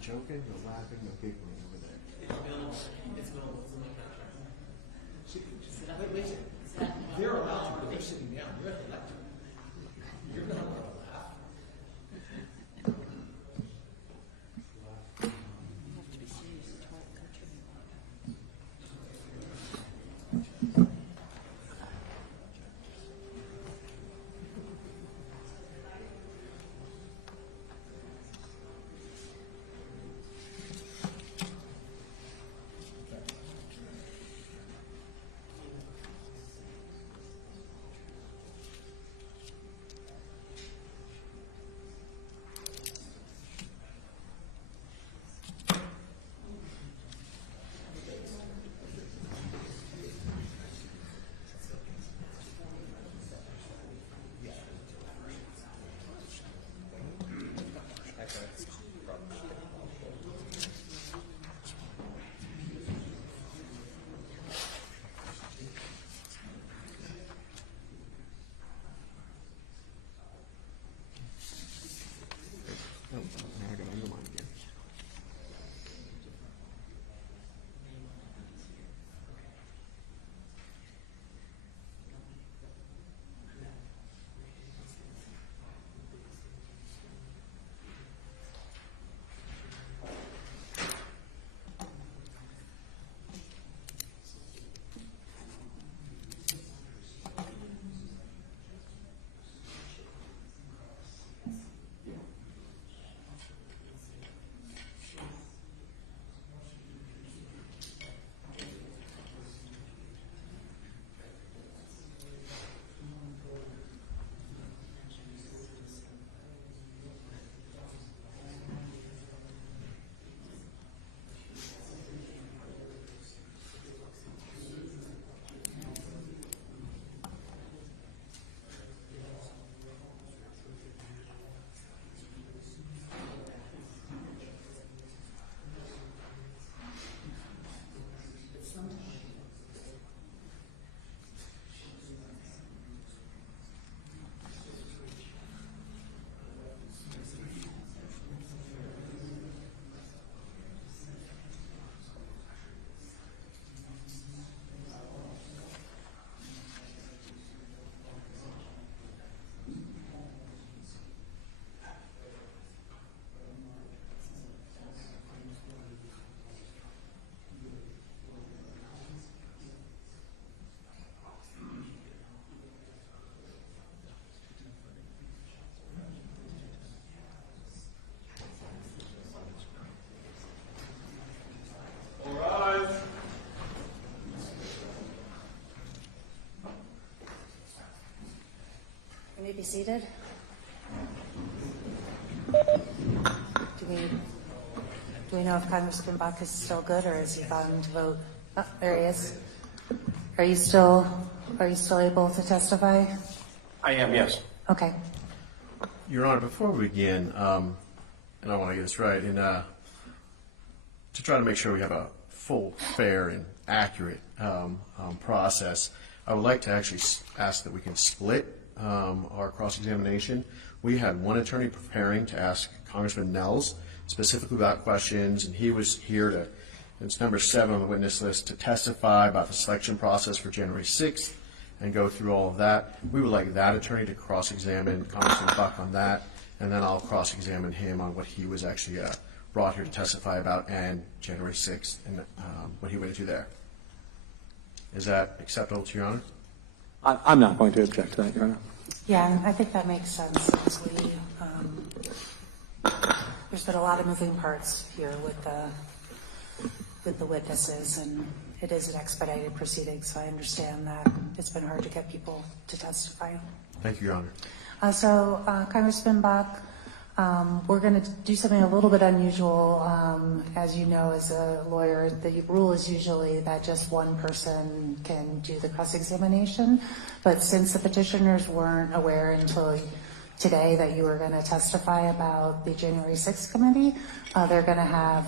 joking, no laughing, no giggling over there. It's Bill. Wait a second. They're allowed to, but they're sitting down. You have to let them. You're not allowed to laugh. Oh, now I got underlined again. You may be seated. Do we know if Congressman Bach is still good, or has he gone to vote? Oh, there he is. Are you still able to testify? I am, yes. Okay. Your Honor, before we begin, and I want to get this right, and to try to make sure we have a full, fair, and accurate process, I would like to actually ask that we can split our cross-examination. We had one attorney preparing to ask Congressman Nels specifically about questions, and he was here to, it's number 7 on the witness list, to testify about the selection process for January 6th and go through all of that. We would like that attorney to cross-examine Congressman Buck on that, and then I'll cross-examine him on what he was actually brought here to testify about and January 6th and what he went through there. Is that acceptable to Your Honor? I'm not going to object to that, Your Honor. Yeah, I think that makes sense. Since there's been a lot of moving parts here with the witnesses, and it is an expedited proceeding, so I understand that it's been hard to get people to testify. Thank you, Your Honor. So, Congressman Bach, we're going to do something a little bit unusual. As you know, as a lawyer, the rule is usually that just one person can do the cross-examination. But since the petitioners weren't aware until today that you were going to testify about the January 6th committee, they're going to have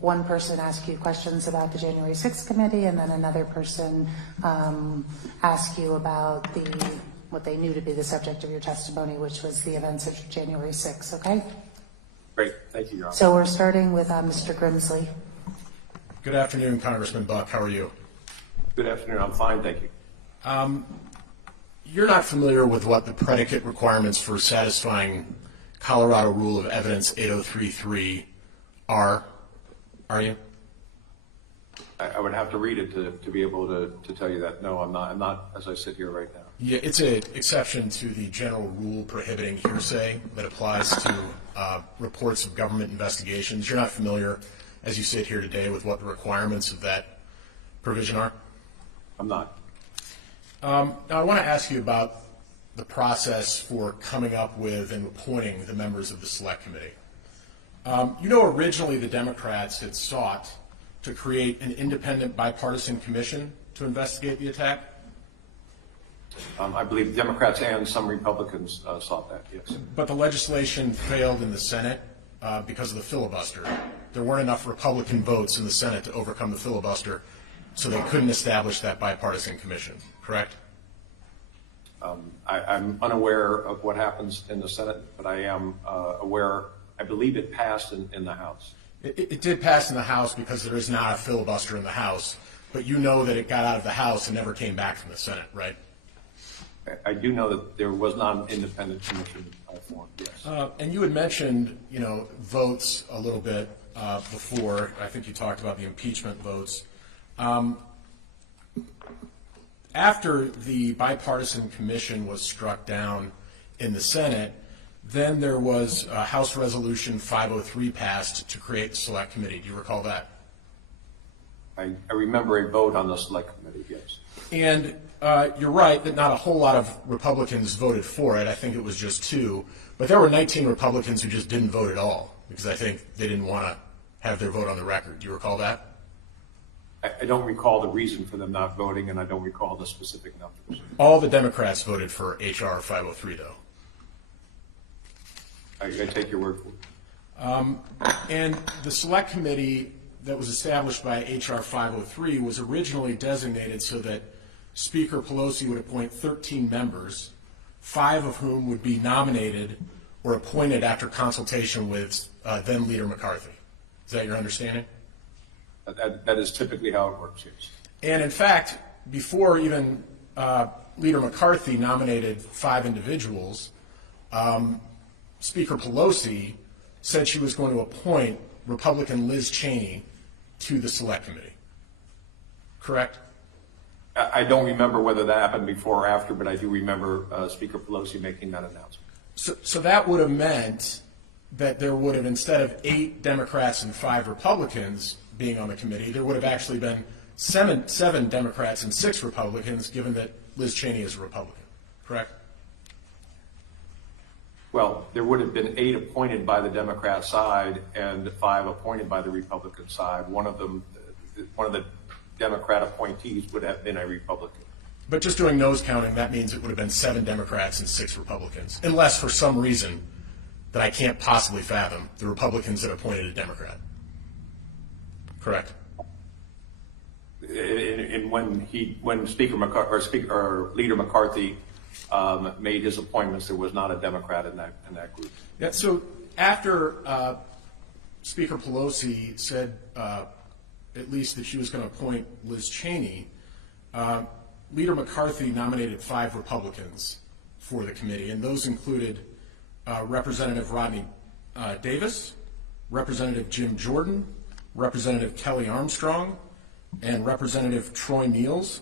one person ask you questions about the January 6th committee, and then another person ask you about what they knew to be the subject of your testimony, which was the events of January 6th, okay? Great. Thank Thank you, Your Honor. So we're starting with Mr. Grimsley. Good afternoon, Congressman Buck. How are you? Good afternoon. I'm fine, thank you. You're not familiar with what the predicate requirements for satisfying Colorado Rule of Evidence 8033 are you? I would have to read it to be able to tell you that. No, I'm not. I'm not as I sit here right now. Yeah, it's an exception to the general rule prohibiting hearsay that applies to reports of government investigations. You're not familiar, as you sit here today, with what the requirements of that provision are? I'm not. Now, I want to ask you about the process for coming up with and appointing the members of the Select Committee. Originally the Democrats had sought to create an independent bipartisan commission to investigate the attack? I believe Democrats and some Republicans sought that, yes. But the legislation failed in the Senate because of the filibuster. There weren't enough Republican votes in the Senate to overcome the filibuster, so they couldn't establish that bipartisan commission, correct? I'm unaware of what happens in the Senate, but I am aware, I believe it passed in the House. It did pass in the House because there is not a filibuster in the House, but you know that it got out of the House and never came back from the Senate, right? I do know that there was not an independent commission formed, yes. And you had mentioned, votes a little bit before. I think you talked about the impeachment votes. After the bipartisan commission was struck down in the Senate, then there was House Resolution 503 passed to create the Select Committee. Do you recall that? I remember a vote on the Select Committee, yes. And you're right that not a whole lot of Republicans voted for it. I think it was just 2. But there were 19 Republicans who just didn't vote at all because I think they didn't want to have their vote on the record. Do you recall that? I don't recall the reason for them not voting, and I don't recall the specific numbers. All the Democrats voted for H.R. 503, though. I take your word for it. And the Select Committee that was established by H.R. 503 was originally designated so that Speaker Pelosi would appoint 13 members, 5 of whom would be nominated or appointed after consultation with then Leader McCarthy. Is that your understanding? That is typically how it works, yes. And in fact, before even Leader McCarthy nominated 5 individuals, Speaker Pelosi said she was going to appoint Republican Liz Cheney to the Select Committee. Correct? I don't remember whether that happened before or after, but I do remember Speaker Pelosi making that announcement. So that would have meant that there would have, instead of 8 Democrats and 5 Republicans being on the committee, there would have actually been 7 Democrats and 6 Republicans, given that Liz Cheney is a Republican. Correct? Well, there would have been 8 appointed by the Democrat side and 5 appointed by the Republican side. One of the Democrat appointees would have been a Republican. But just doing nose counting, that means it would have been 7 Democrats and 6 Republicans, unless for some reason that I can't possibly fathom, the Republicans that appointed a Democrat. Correct? And when Speaker McCarthy or Leader McCarthy made his appointments, there was not a Democrat in that group. Yeah. So after Speaker Pelosi said at least that she was going to appoint Liz Cheney, Leader McCarthy nominated 5 Republicans for the committee, and those included Representative Rodney Davis, Representative Jim Jordan, Representative Kelly Armstrong, and Representative Troy Niels,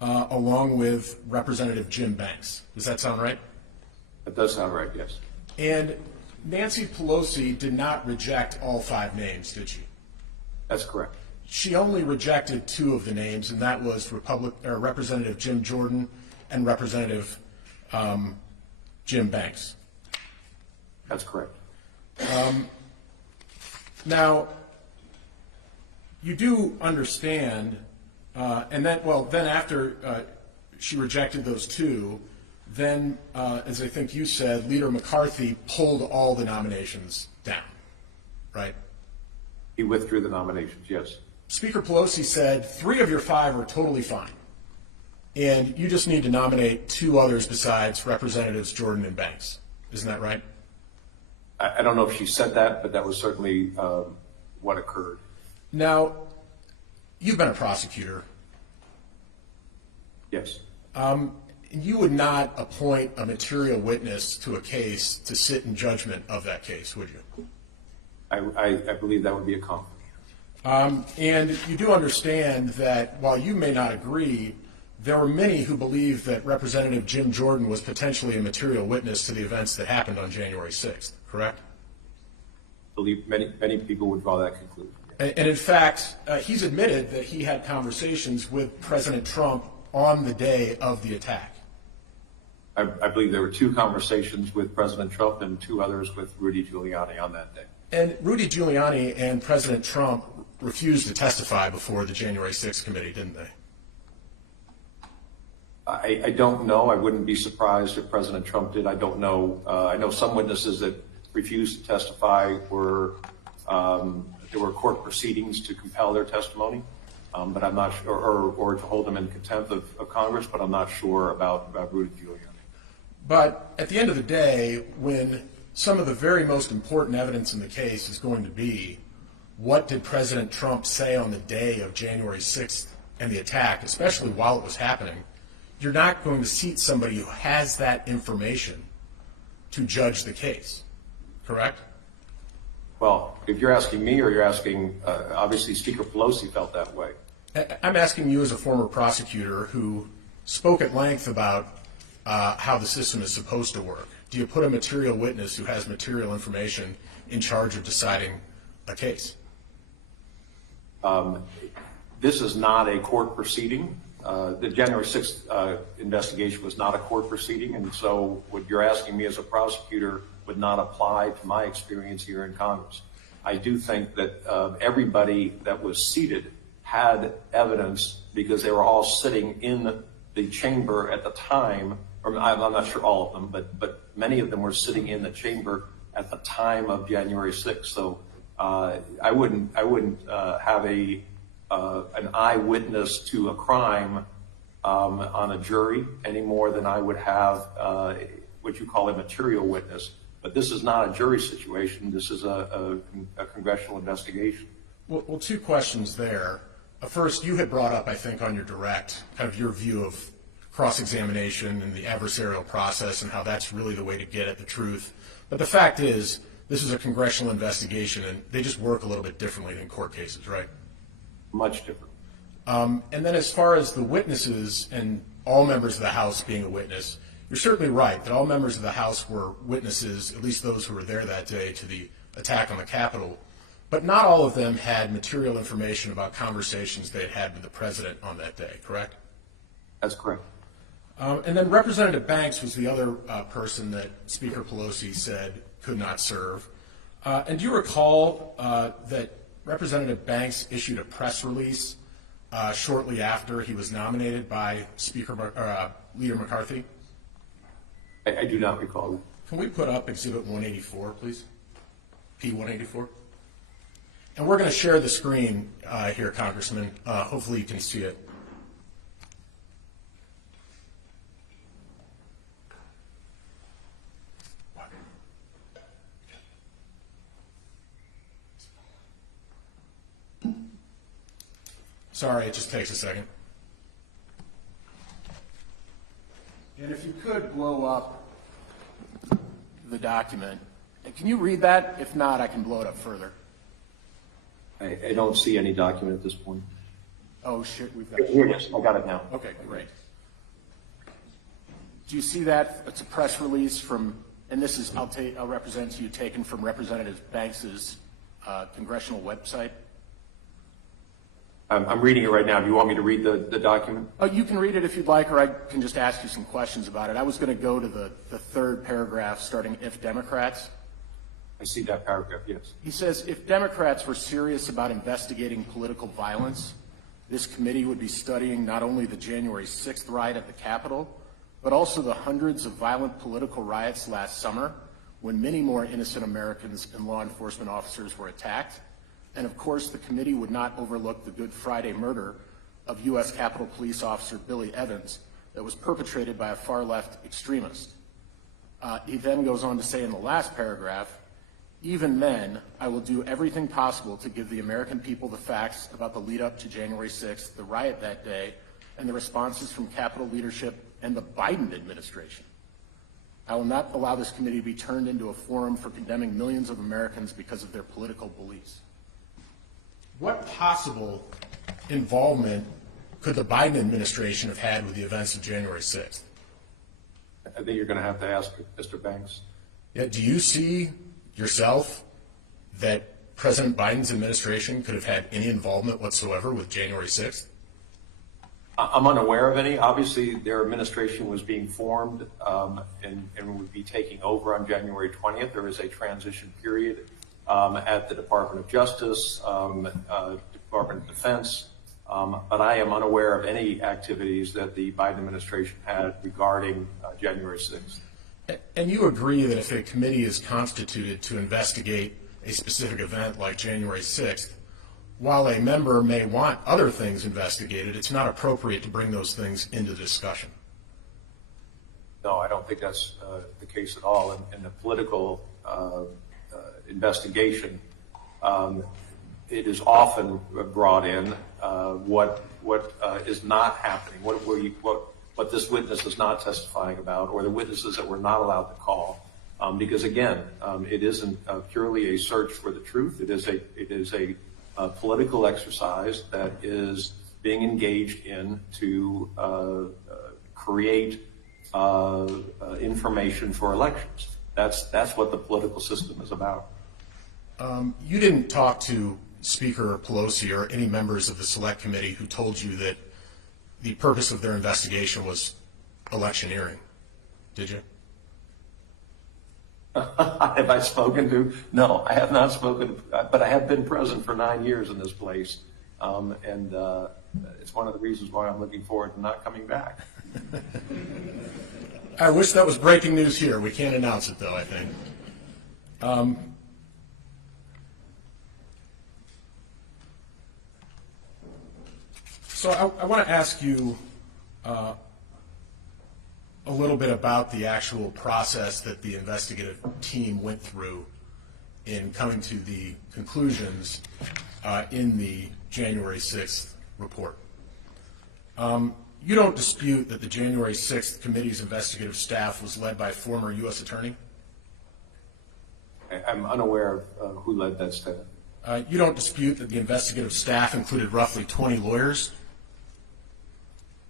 along with Representative Jim Banks. Does that sound right? That does sound right, yes. And Nancy Pelosi did not reject all 5 names, did she? That's correct. She only rejected 2 of the names, and that was Representative Jim Jordan and Representative Jim Banks. That's correct. Now, you do understand, and then after she rejected those 2, then, as I think you said, Leader McCarthy pulled all the nominations down, right? He withdrew the nominations, yes. Speaker Pelosi said 3 of your 5 are totally fine, and you just need to nominate 2 others besides Representatives Jordan and Banks. Isn't that right? I don't know if she said that, but that was certainly what occurred. Now, you've been a prosecutor. Yes. You would not appoint a material witness to a case to sit in judgment of that case, would you? I believe that would be a conflict. And you do understand that while you may not agree, there were many who believe that Representative Jim Jordan was potentially a material witness to the events that happened on January 6th, correct? I believe many people would draw that conclusion. And in fact, he's admitted that he had conversations with President Trump on the day of the attack. I believe there were 2 conversations with President Trump and 2 others with Rudy Giuliani on that day. And Rudy Giuliani and President Trump refused to testify before the January 6th committee, didn't they? I don't know. I wouldn't be surprised if President Trump did. I don't know. I know some witnesses that refused to testify were there were court proceedings to compel their testimony, but I'm not sure, or to hold them in contempt of Congress. But I'm not sure about Rudy Giuliani. But at the end of the day, when some of the very most important evidence in the case is going to be what did President Trump say on the day of January 6th and the attack, especially while it was happening, you're not going to seat somebody who has that information to judge the case, correct? Well, if you're asking me or you're asking, obviously Speaker Pelosi felt that way. I'm asking you as a former prosecutor who spoke at length about how the system is supposed to work. Do you put a material witness who has material information in charge of deciding a case? This is not a court proceeding. The January 6th investigation was not a court proceeding, and so what you're asking me as a prosecutor would not apply to my experience here in Congress. I do think that everybody that was seated had evidence because they were all sitting in the chamber at the time, or I'm not sure all of them, but many of them were sitting in the chamber at the time of January 6th. So I wouldn't have an eyewitness to a crime on a jury any more than I would have what you call a material witness. But this is not a jury situation. This is a congressional investigation. Well, 2 questions there. First, you had brought up, I think, on your direct, kind of your view of cross-examination and the adversarial process and how that's really the way to get at the truth. But the fact is, this is a congressional investigation, and they just work a little bit differently than court cases, right? Much different. And then as far as the witnesses and all members of the House being a witness, you're certainly right that all members of the House were witnesses, at least those who were there that day, to the attack on the Capitol. But not all of them had material information about conversations they had had with the president on that day, correct? That's correct. And then Representative Banks was the other person that Speaker Pelosi said could not serve. And do you recall that Representative Banks issued a press release shortly after he was nominated by Leader McCarthy? I do not recall that. Can we put up Exhibit 184, please? P-184? And we're going to share the screen here, Congressman. Hopefully you can see it. Sorry, it just takes a second. And if you could blow up the document. Can you read that? If not, I can blow it up further. I don't see any document at this point. Oh, shit, we've got it. Here it is. I got it now. Okay, great. Do you see that? It's a press release from, and this is, I'll represent to you, taken from Representative Banks's congressional website. I'm reading it right now. Do you want me to read the document? Oh, you can read it if you'd like, or I can just ask you some questions about it. I was going to go to the 3rd paragraph starting, if Democrats. I see that paragraph, yes. He says, if Democrats were serious about investigating political violence, this committee would be studying not only the January 6th riot at the Capitol, but also the hundreds of violent political riots last summer when many more innocent Americans and law enforcement officers were attacked. And of course, the committee would not overlook the Good Friday murder of U.S. Capitol Police Officer Billy Evans that was perpetrated by a far-left extremist. He then goes on to say in the last paragraph, Even then, I will do everything possible to give the American people the facts about the lead up to January 6th, the riot that day, and the responses from Capitol leadership and the Biden administration. I will not allow this committee to be turned into a forum for condemning millions of Americans because of their political beliefs. What possible involvement could the Biden administration have had with the events of January 6th? I think you're going to have to ask Mr. Banks. Yeah, do you see yourself that President Biden's administration could have had any involvement whatsoever with January 6th? I'm unaware of any. Obviously, their administration was being formed and would be taking over on January 20th. There is a transition period at the Department of Justice, Department of Defense, but I am unaware of any activities that the Biden administration had regarding January 6th. And you agree that if a committee is constituted to investigate a specific event like January 6th, while a member may want other things investigated, it's not appropriate to bring those things into discussion. No, I don't think that's the case at all. In the political investigation, it is often brought in what is not happening, what this witness is not testifying about, or the witnesses that we're not allowed to call. Because again, it isn't purely a search for the truth. It is a political exercise that is being engaged in to create information for elections. That's what the political system is about. You didn't talk to Speaker Pelosi or any members of the Select Committee who told you that the purpose of their investigation was electioneering, did you? Have I spoken to? No, I have not spoken, but I have been present for 9 years in this place, and it's one of the reasons why I'm looking forward to not coming back. I wish that was breaking news here. We can't announce it, though, I think. So I want to ask you a little bit about the actual process that the investigative team went through in coming to the conclusions in the January 6th report. You don't dispute that the January 6th committee's investigative staff was led by a former U.S. attorney? I'm unaware of who led that staff. You don't dispute that the investigative staff included roughly 20 lawyers?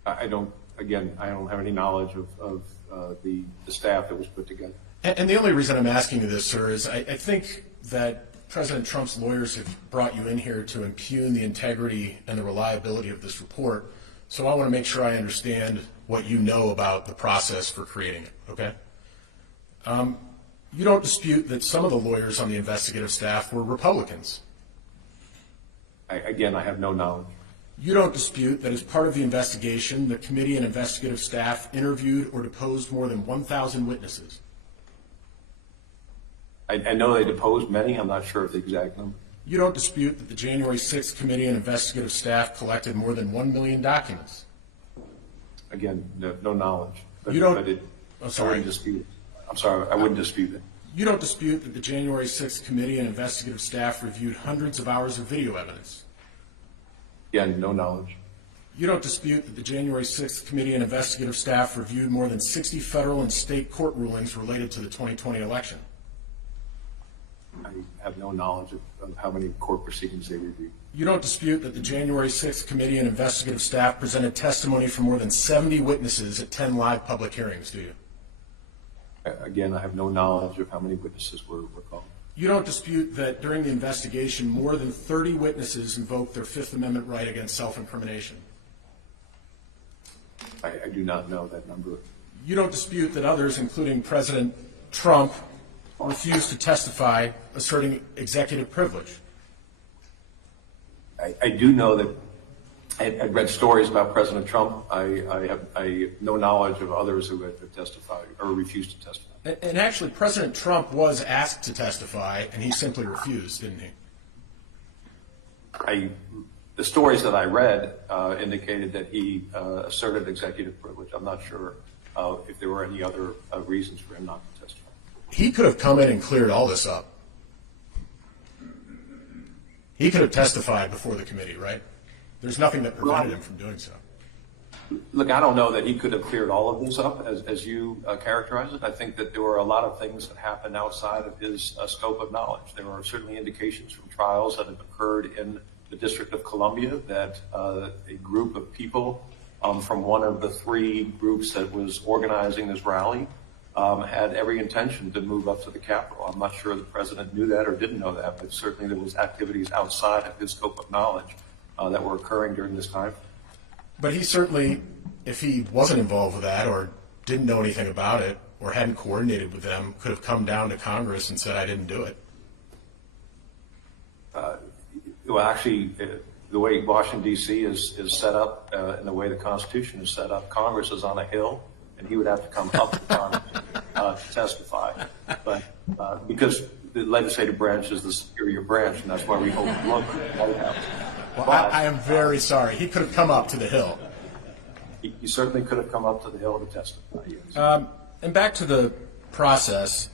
I don't have any knowledge of the staff that was put together. And the only reason I'm asking you this, sir, is I think that President Trump's lawyers have brought you in here to impugn the integrity and the reliability of this report. So I want to make sure I understand what you know about the process for creating it, okay? You don't dispute that some of the lawyers on the investigative staff were Republicans? I have no knowledge. You don't dispute that as part of the investigation, the committee and investigative staff interviewed or deposed more than 1,000 witnesses? I know they deposed many. I'm not sure of the exact number. You don't dispute that the January 6th committee and investigative staff collected more than 1 million documents? Again, no knowledge. But, You don't- but I'm sorry. I wouldn't dispute it. I'm sorry, I wouldn't dispute it. You don't dispute that the January 6th committee and investigative staff reviewed hundreds of hours of video evidence? Again, no knowledge. You don't dispute that the January 6th committee and investigative staff reviewed more than 60 federal and state court rulings related to the 2020 election? I have no knowledge of how many court proceedings they reviewed. You don't dispute that the January 6th committee and investigative staff presented testimony from more than 70 witnesses at 10 live public hearings, do you? Again, I have no knowledge of how many witnesses were called. You don't dispute that during the investigation, more than 30 witnesses invoked their Fifth Amendment right against self-incrimination? I do not know that number. You don't dispute that others, including President Trump, refused to testify, asserting executive privilege? I do know that I read stories about President Trump. I have no knowledge of others who had testified or refused to testify. And actually, President Trump was asked to testify, and he simply refused, didn't he? The stories that I read indicated that he asserted executive privilege. I'm not sure if there were any other reasons for him not to testify. He could have come in and cleared all this up. He could have testified before the committee, right? There's nothing that prevented him from doing so. Look, I don't know that he could have cleared all of this up as you characterize it. I think that there were a lot of things that happened outside of his scope of knowledge. There were certainly indications from trials that have occurred in the District of Columbia that a group of people from one of the three groups that was organizing this rally had every intention to move up to the Capitol. I'm not sure the president knew that or didn't know that, but certainly there was activities outside of his scope of knowledge that were occurring during this time. But he certainly, if he wasn't involved with that or didn't know anything about it or hadn't coordinated with them, could have come down to Congress and said, I didn't do it. Well, actually, the way Washington, D.C. is set up and the way the Constitution is set up, Congress is on a hill, and he would have to come up to Congress to testify. But because the legislative branch is the superior branch, and that's why we overlook the White House. Well, I am very sorry. He could have come up to the Hill. He certainly could have come up to the Hill to testify, yes. And back to the process,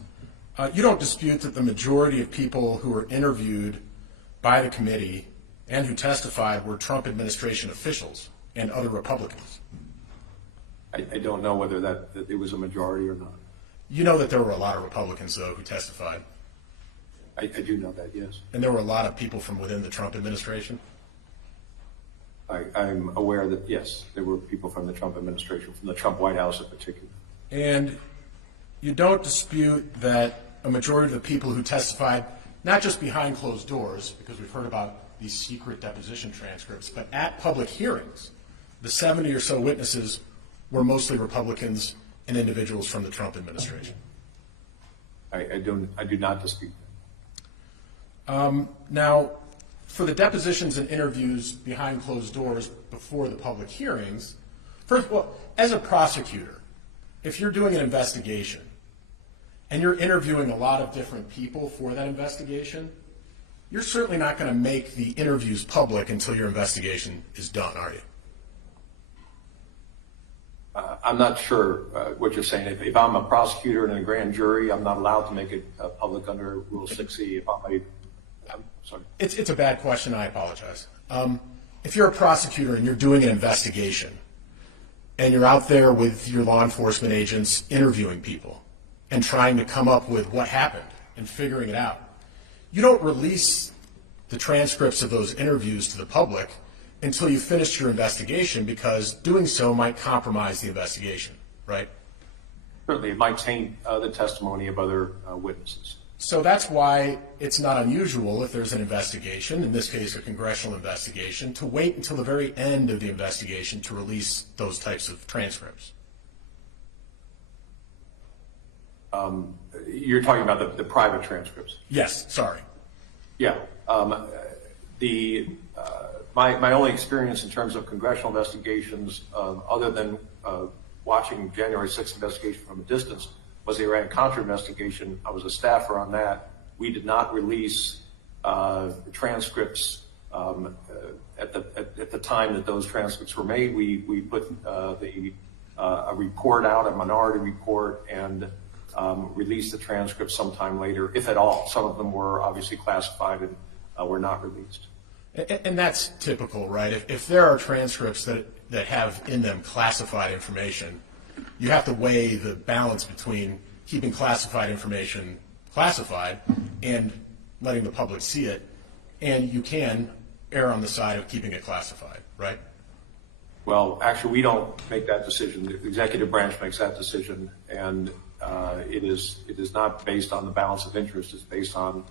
you don't dispute that the majority of people who were interviewed by the committee and who testified were Trump administration officials and other Republicans. I don't know whether that it was a majority or not. You know that there were a lot of Republicans, though, who testified. I do know that, yes. And there were a lot of people from within the Trump administration? I'm aware that, yes, there were people from the Trump administration, from the Trump White House in particular. And you don't dispute that a majority of the people who testified, not just behind closed doors, because we've heard about these secret deposition transcripts, but at public hearings, the 70 or so witnesses were mostly Republicans and individuals from the Trump administration. I do not dispute that. Now, for the depositions and interviews behind closed doors before the public hearings, first of all, as a prosecutor, if you're doing an investigation and you're interviewing a lot of different people for that investigation, you're certainly not going to make the interviews public until your investigation is done, are you? I'm not sure what you're saying. If I'm a prosecutor and a grand jury, I'm not allowed to make it public under Rule 6E. I'm sorry. It's a bad question. I apologize. If you're a prosecutor and you're doing an investigation and you're out there with your law enforcement agents interviewing people and trying to come up with what happened and figuring it out, you don't release the transcripts of those interviews to the public until you finish your investigation, because doing so might compromise the investigation, right? Certainly, it might taint the testimony of other witnesses. So that's why it's not unusual, if there's an investigation, in this case a congressional investigation, to wait until the very end of the investigation to release those types of transcripts. You're talking about the private transcripts? Yes, sorry. Yeah. My only experience in terms of congressional investigations, other than watching January 6th investigation from a distance, was the Iran-Contra investigation. I was a staffer on that. We did not release the transcripts at the time that those transcripts were made. We put a report out, a minority report, and released the transcripts sometime later, if at all. Some of them were obviously classified and were not released. And that's typical, right? If there are transcripts that have in them classified information, you have to weigh the balance between keeping classified information classified and letting the public see it, and you can err on the side of keeping it classified, right? Well, actually, we don't make that decision. The executive branch makes that decision, and it is not based on the balance of interest. It's based on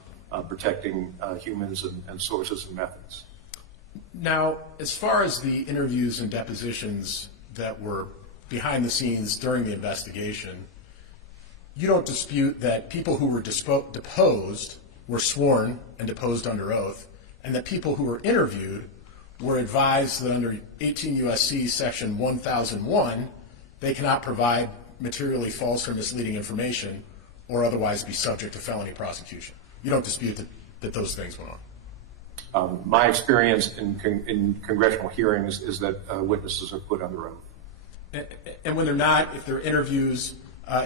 protecting humans and sources and methods. Now, as far as the interviews and depositions that were behind the scenes during the investigation, you don't dispute that people who were deposed were sworn and deposed under oath, and that people who were interviewed were advised that under 18 U.S.C. Section 1001, they cannot provide materially false or misleading information or otherwise be subject to felony prosecution. You don't dispute that those things went on? My experience in congressional hearings is that witnesses are put under oath. And when they're not, if they're interviews,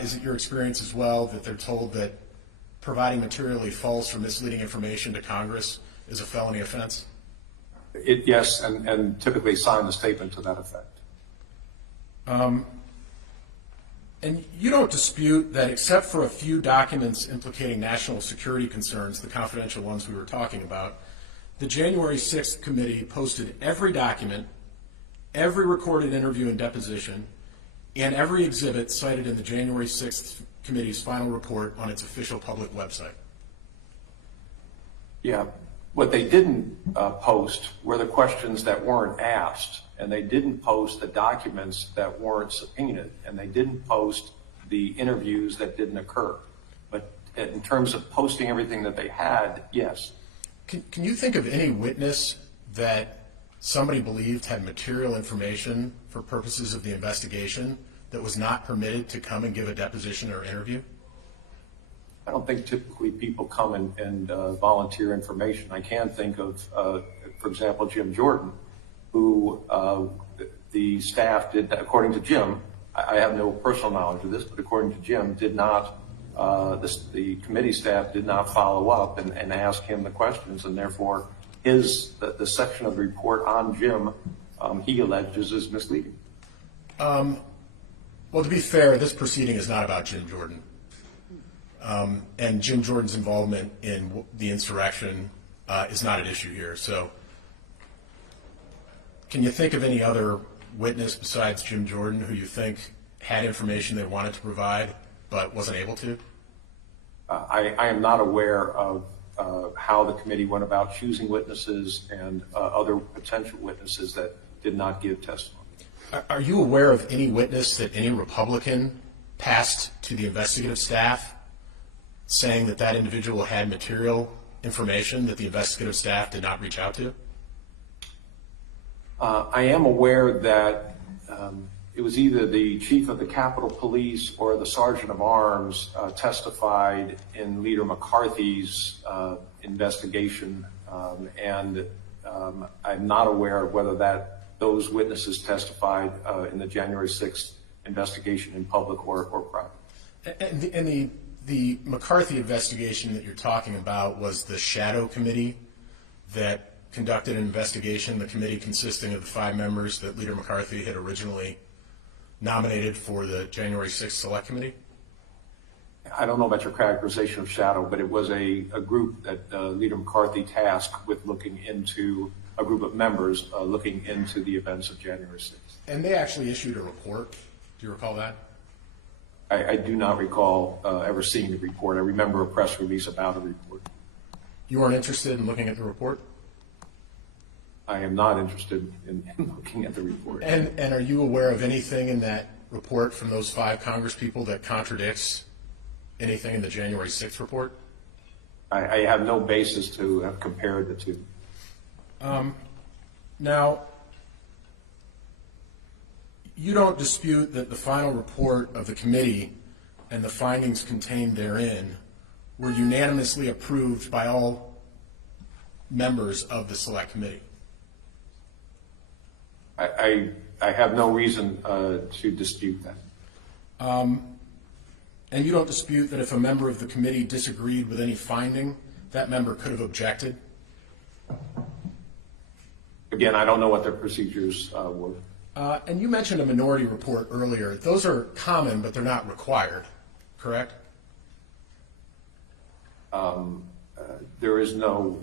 is it your experience as well that they're told that providing materially false or misleading information to Congress is a felony offense? Yes, and typically sign a statement to that effect. And you don't dispute that except for a few documents implicating national security concerns, the confidential ones we were talking about, the January 6th committee posted every document, every recorded interview and deposition, and every exhibit cited in the January 6th committee's final report on its official public website. Yeah, what they didn't post were the questions that weren't asked, and they didn't post the documents that weren't subpoenaed, and they didn't post the interviews that didn't occur. But in terms of posting everything that they had, yes. Can you think of any witness that somebody believed had material information for purposes of the investigation that was not permitted to come and give a deposition or interview? I don't think typically people come and volunteer information. I can think of, for example, Jim Jordan, who the staff did, according to Jim, I have no personal knowledge of this, but according to Jim, did not, the committee staff did not follow up and ask him the questions, and therefore the section of the report on Jim, he alleges is misleading. Well, to be fair, this proceeding is not about Jim Jordan. And Jim Jordan's involvement in the insurrection is not an issue here. So can you think of any other witness besides Jim Jordan who you think had information they wanted to provide but wasn't able to? I am not aware of how the committee went about choosing witnesses and other potential witnesses that did not give testimony. Are you aware of any witness that any Republican passed to the investigative staff saying that that individual had material information that the investigative staff did not reach out to? I am aware that it was either the chief of the Capitol Police or the sergeant of arms testified in Leader McCarthy's investigation, and I'm not aware of whether those witnesses testified in the January 6th investigation in public or private. And the McCarthy investigation that you're talking about was the shadow committee that conducted an investigation, the committee consisting of the 5 members that Leader McCarthy had originally nominated for the January 6th Select Committee? I don't know about your characterization of shadow, but it was a group that Leader McCarthy tasked with looking into, a group of members looking into the events of January 6th. And they actually issued a report. Do you recall that? I do not recall ever seeing the report. I remember a press release about a report. You weren't interested in looking at the report? I am not interested in looking at the report. And are you aware of anything in that report from those 5 congresspeople that contradicts anything in the January 6th report? I have no basis to have compared the two. Now, you don't dispute that the final report of the committee and the findings contained therein were unanimously approved by all members of the Select Committee? I have no reason to dispute that. And you don't dispute that if a member of the committee disagreed with any finding, that member could have objected? Again, I don't know what their procedures were. And you mentioned a minority report earlier. Those are common, but they're not required, correct? There is no,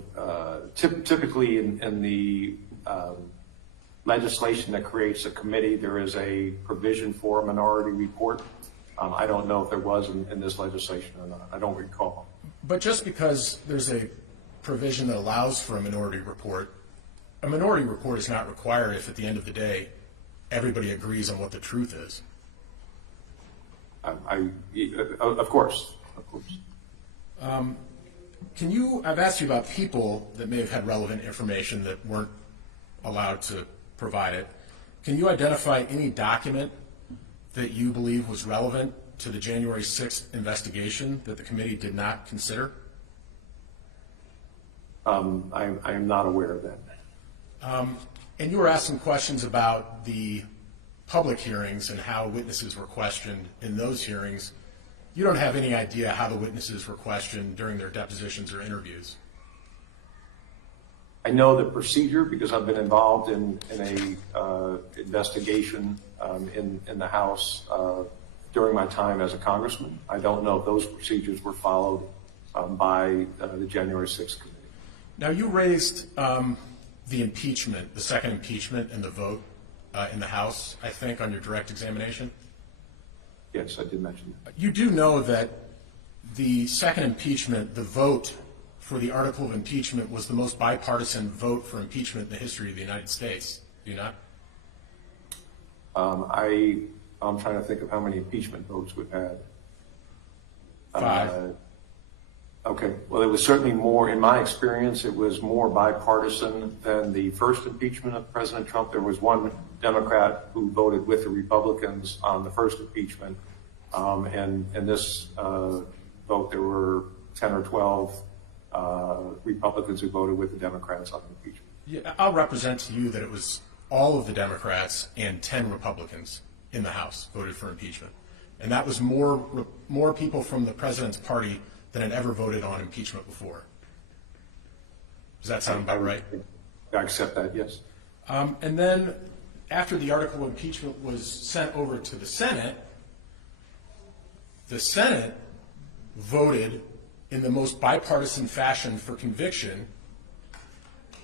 typically in the legislation that creates a committee, there is a provision for a minority report. I don't know if there was in this legislation or not. I don't recall. But just because there's a provision that allows for a minority report is not required if at the end of the day everybody agrees on what the truth is. Of course. I've asked you about people that may have had relevant information that weren't allowed to provide it. Can you identify any document that you believe was relevant to the January 6th investigation that the committee did not consider? I am not aware of that. And you were asking questions about the public hearings and how witnesses were questioned in those hearings. You don't have any idea how the witnesses were questioned during their depositions or interviews? I know the procedure because I've been involved in a investigation in the House during my time as a congressman. I don't know if those procedures were followed by the January 6th committee. Now, you raised the impeachment, the second impeachment and the vote in the House, I think, on your direct examination. Yes, I did mention that. You do know that the second impeachment, the vote for the article of impeachment, was the most bipartisan vote for impeachment in the history of the United States. Do you not? I'm trying to think of how many impeachment votes we've had. 5. Okay, well, it was certainly more, in my experience, it was more bipartisan than the first impeachment of President Trump. There was one Democrat who voted with the Republicans on the first impeachment. And in this vote, there were 10 or 12 Republicans who voted with the Democrats on impeachment. Yeah, I'll represent to you that it was all of the Democrats and 10 Republicans in the House voted for impeachment. And that was more people from the president's party than had ever voted on impeachment before. Does that sound about right? I accept that, yes. And then after the article of impeachment was sent over to the Senate voted in the most bipartisan fashion for conviction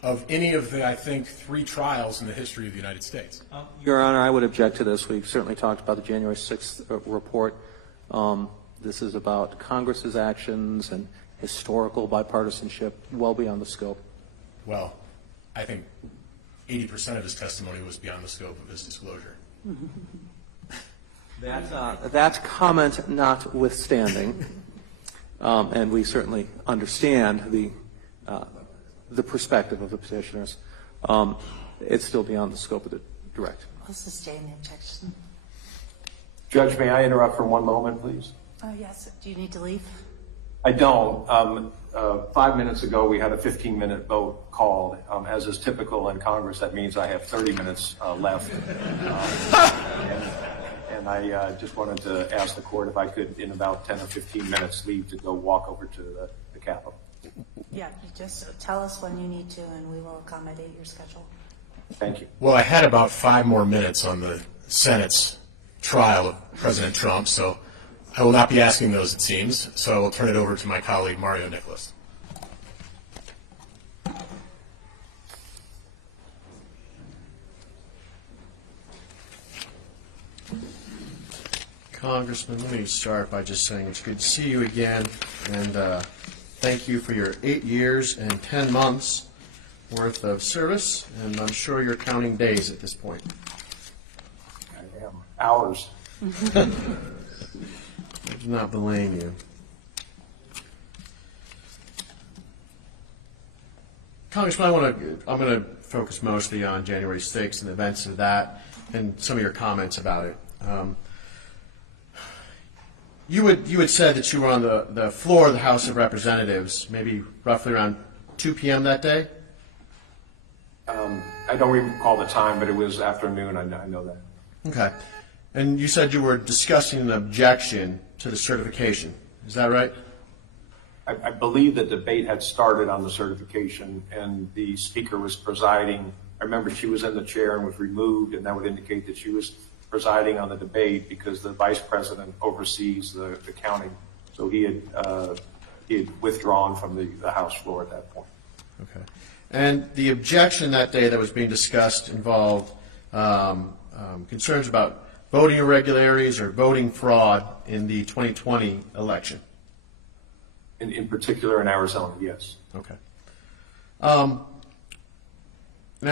of any of the, I think, 3 trials in the history of the United States. Your Honor, I would object to this. We've certainly talked about the January 6th report. This is about Congress's actions and historical bipartisanship, well beyond the scope. Well, I think 80% of his testimony was beyond the scope of his disclosure. That's comment notwithstanding, and we certainly understand the perspective of the petitioners. It's still beyond the scope of the direct. I'll sustain the objection. Judge, may I interrupt for one moment, please? Oh, yes. Do you need to leave? I don't. 5 minutes ago, we had a 15-minute vote called. As is typical in Congress, that means I have 30 minutes left. And I just wanted to ask the court if I could, in about 10 or 15 minutes, leave to go walk over to the Capitol. Yeah, you just tell us when you need to, and we will accommodate your schedule. Thank you. Well, I had about 5 more minutes on the Senate's trial of President Trump, so I will not be asking those, it seems. So I will turn it over to my colleague, Mario Nicholas. Congressman, let me start by just saying it's good to see you again, and thank you for your 8 years and 10 months worth of service, and I'm sure you're counting days at this point. I am. Hours. I do not blame you. Congressman, I'm going to focus mostly on January 6th and the events of that and some of your comments about it. You had said that you were on the floor of the House of Representatives, maybe roughly around 2 p.m. that day? I don't recall the time, but it was afternoon. I know that. Okay. And you said you were discussing an objection to the certification. Is that right? I believe the debate had started on the certification, and the speaker was presiding. I remember she was in the chair and was removed, and that would indicate that she was presiding on the debate because the vice president oversees the counting. So he had withdrawn from the House floor at that point. Okay. And the objection that day that was being discussed involved concerns about voting irregularities or voting fraud in the 2020 election. In particular in Arizona, yes. Okay. Now,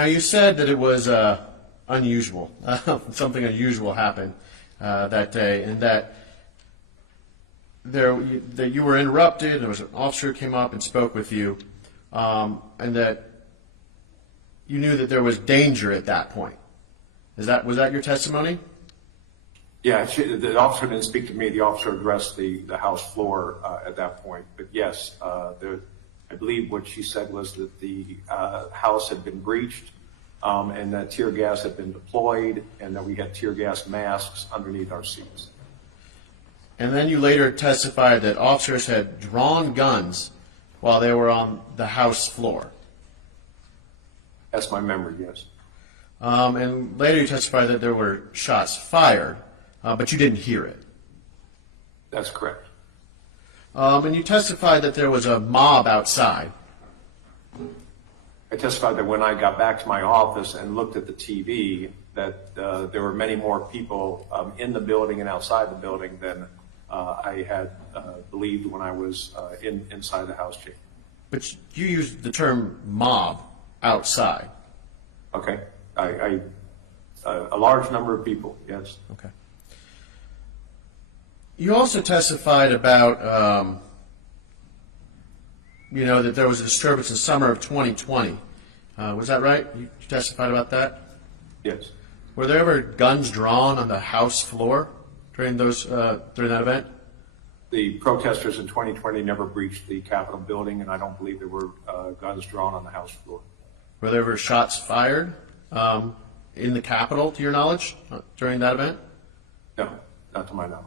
you said that it was unusual. Something unusual happened that day, and that you were interrupted. There was an officer who came up and spoke with you, and that you knew that there was danger at that point. Was that your testimony? Yeah, the officer didn't speak to me. The officer addressed the House floor at that point. But yes, I believe what she said was that the House had been breached and that tear gas had been deployed and that we had tear gas masks underneath our seats. And then you later testified that officers had drawn guns while they were on the House floor. That's my memory, yes. And later you testified that there were shots fired, but you didn't hear it. That's correct. And you testified that there was a mob outside. I testified that when I got back to my office and looked at the TV, that there were many more people in the building and outside the building than I had believed when I was inside the House chamber. But you used the term mob outside. Okay, a large number of people, yes. Okay. You also testified about, that there was a disturbance in summer of 2020. Was that right? You testified about that? Yes. Were there ever guns drawn on the House floor during that event? The protesters in 2020 never breached the Capitol building, and I don't believe there were guns drawn on the House floor. Were there ever shots fired in the Capitol, to your knowledge, during that event? No, not to my knowledge.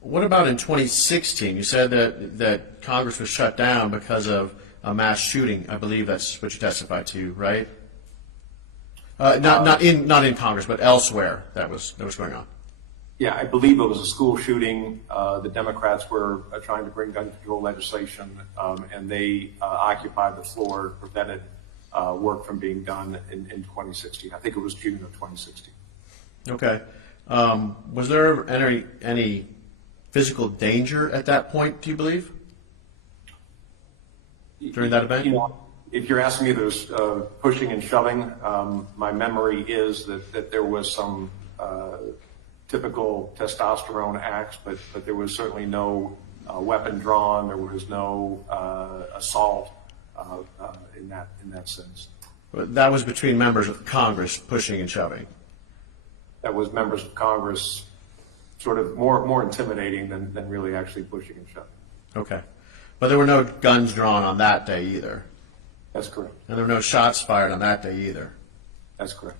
What about in 2016? You said that Congress was shut down because of a mass shooting. I believe that's what you testified to, right? Not in Congress, but elsewhere that was going on. Yeah, I believe it was a school shooting. The Democrats were trying to bring gun control legislation, and they occupied the floor, prevented work from being done in 2016. I think it was June of 2016. Okay. Was there any physical danger at that point, do you believe, during that event? If you're asking me, there's pushing and shoving. My memory is that there was some typical testosterone acts, but there was certainly no weapon drawn. There was no assault in that sense. But that was between members of Congress pushing and shoving. That was members of Congress, sort of more intimidating than really actually pushing and shoving. Okay. But there were no guns drawn on that day either. That's correct. And there were no shots fired on that day either. That's correct.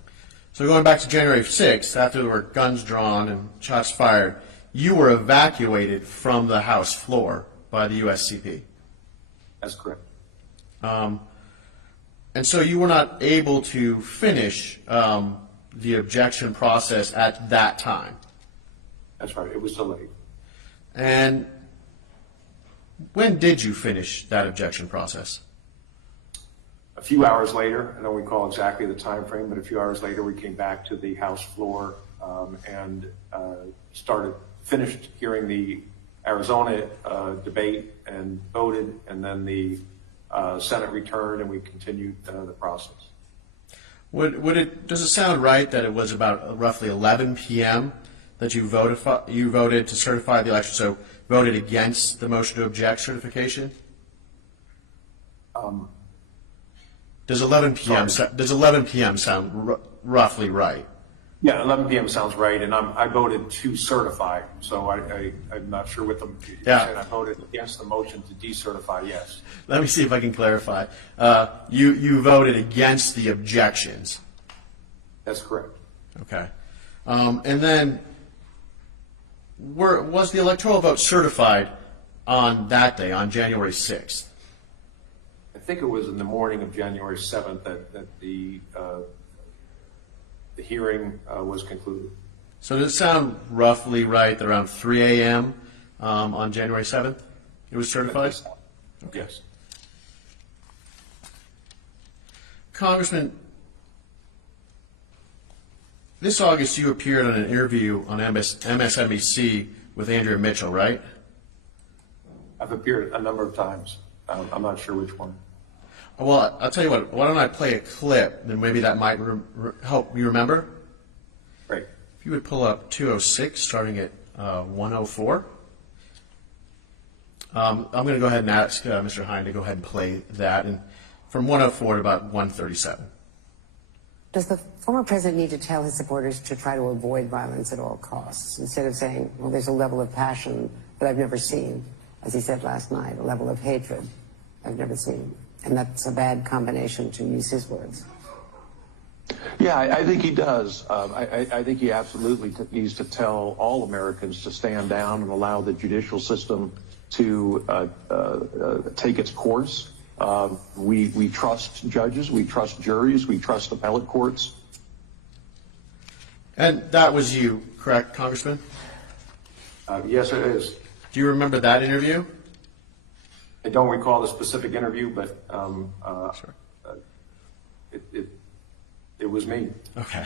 So going back to January 6th, after there were guns drawn and shots fired, you were evacuated from the House floor by the USCP. That's correct. And so you were not able to finish the objection process at that time. That's right. It was delayed. And when did you finish that objection process? A few hours later, I don't recall exactly the time frame, but a few hours later we came back to the House floor and finished hearing the Arizona debate and voted, and then the Senate returned and we continued the process. Does it sound right that it was about roughly 11 p.m. that you voted to certify the election, so voted against the motion to object certification? Does 11 p.m. sound roughly right? Yeah, 11 p.m. sounds right, and I voted to certify, so I'm not sure what I voted against the motion to decertify, yes. Let me see if I can clarify. You voted against the objections. That's correct. Okay. And then was the electoral vote certified on that day, on January 6th? I think it was in the morning of January 7th that the hearing was concluded. So does it sound roughly right that around 3 a.m. On January 7th it was certified? Yes. Congressman, this August you appeared on an interview on MSNBC with Andrea Mitchell, right? I've appeared a number of times. I'm not sure which one. Well, I'll tell you what, why don't I play a clip, then maybe that might help you remember? Great. If you would pull up 206, starting at 104. I'm going to go ahead and ask Mr. Hine to go ahead and play that, and from 104 to about 137. Does the former president need to tell his supporters to try to avoid violence at all costs, instead of saying, well, there's a level of passion that I've never seen, as he said last night, a level of hatred I've never seen? And that's a bad combination, to use his words. Yeah, I think he does. I think he absolutely needs to tell all Americans to stand down and allow the judicial system to take its course. We trust judges, we trust juries, we trust appellate courts. And that was you, correct, Congressman? Yes, it is. Do you remember that interview? I don't recall the specific interview, but Sure. it was me. Okay.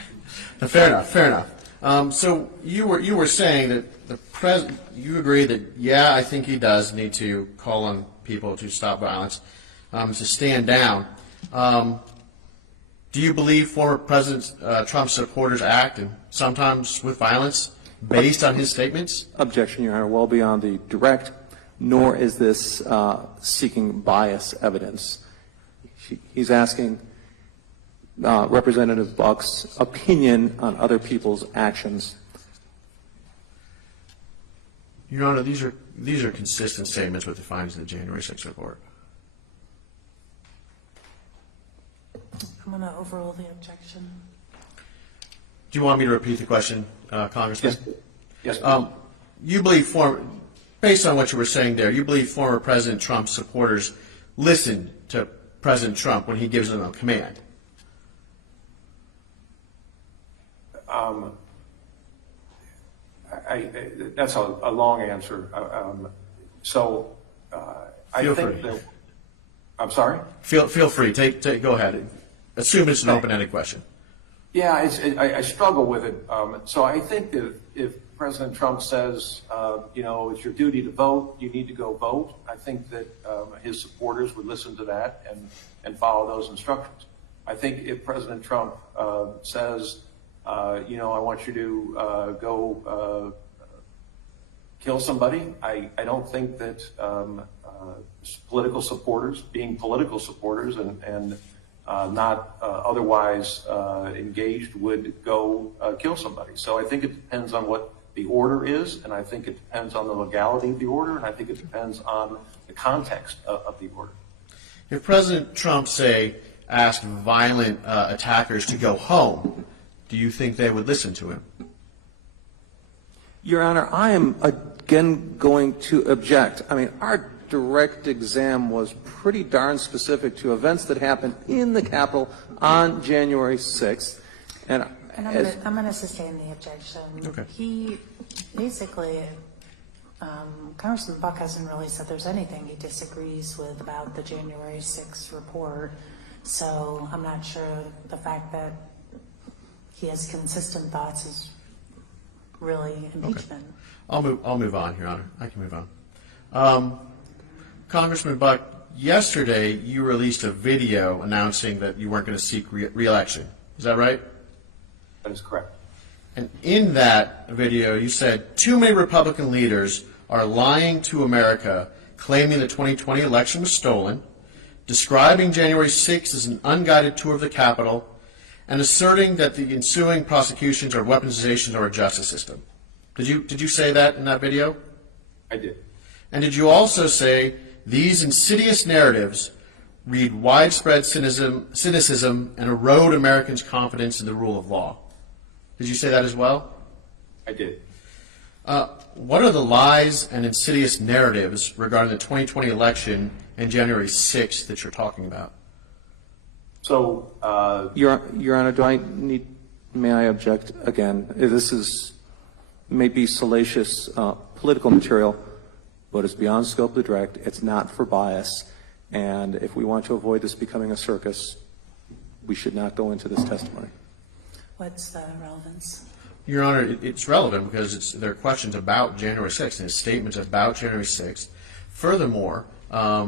Fair enough. Fair enough. So you were saying that the president, you agree that, yeah, I think he does need to call on people to stop violence, to stand down. Do you believe former President Trump's supporters act, and sometimes with violence, based on his statements? Objection, Your Honor, well beyond the direct, nor is this seeking bias evidence. He's asking Representative Buck's opinion on other people's actions. Your Honor, these are consistent statements with the findings of the January 6th report. I'm going to overrule the objection. Do you want me to repeat the question, Congressman? Yes. You believe, based on what you were saying there, you believe former President Trump's supporters listened to President Trump when he gives them a command? That's a long answer. I Feel think free. that. I'm sorry? Feel free. Go ahead. Assume it's an open-ended question. Yeah, I struggle with it. So I think that if President Trump says, it's your duty to vote, you need to go vote, I think that his supporters would listen to that and follow those instructions. I think if President Trump says, I want you to go kill somebody, I don't think that political supporters, being political supporters and not otherwise engaged, would go kill somebody. So I think it depends on what the order is, and I think it depends on the legality of the order, and I think it depends on the context of the order. If President Trump, say, asked violent attackers to go home, do you think they would listen to him? Your Honor, I am again going to object. I mean, our direct exam was pretty darn specific to events that happened in the Capitol on January 6th. And I'm going to sustain the objection. Okay. He basically, Congressman Buck hasn't really said there's anything he disagrees with about the January 6th report. So I'm not sure the fact that he has consistent thoughts is really impeachment. Okay. I'll move on, Your Honor. I can move on. Congressman Buck, yesterday you released a video announcing that you weren't going to seek re-election. Is that right? That is correct. And in that video, you said too many Republican leaders are lying to America, claiming the 2020 election was stolen, describing January 6th as an unguided tour of the Capitol, and asserting that the ensuing prosecutions are weaponizations of our justice system. Did you say that in that video? I did. And did you also say these insidious narratives breed widespread cynicism and erode Americans' confidence in the rule of law? Did you say that as well? I did. What are the lies and insidious narratives regarding the 2020 election and January 6th that you're talking about? So, Your Honor, may I object again? This may be salacious political material, but it's beyond scope of the direct. It's not for bias. And if we want to avoid this becoming a circus, we should not go into this testimony. What's the relevance? Your Honor, it's relevant because there are questions about January 6th and his statements about January 6th. Furthermore,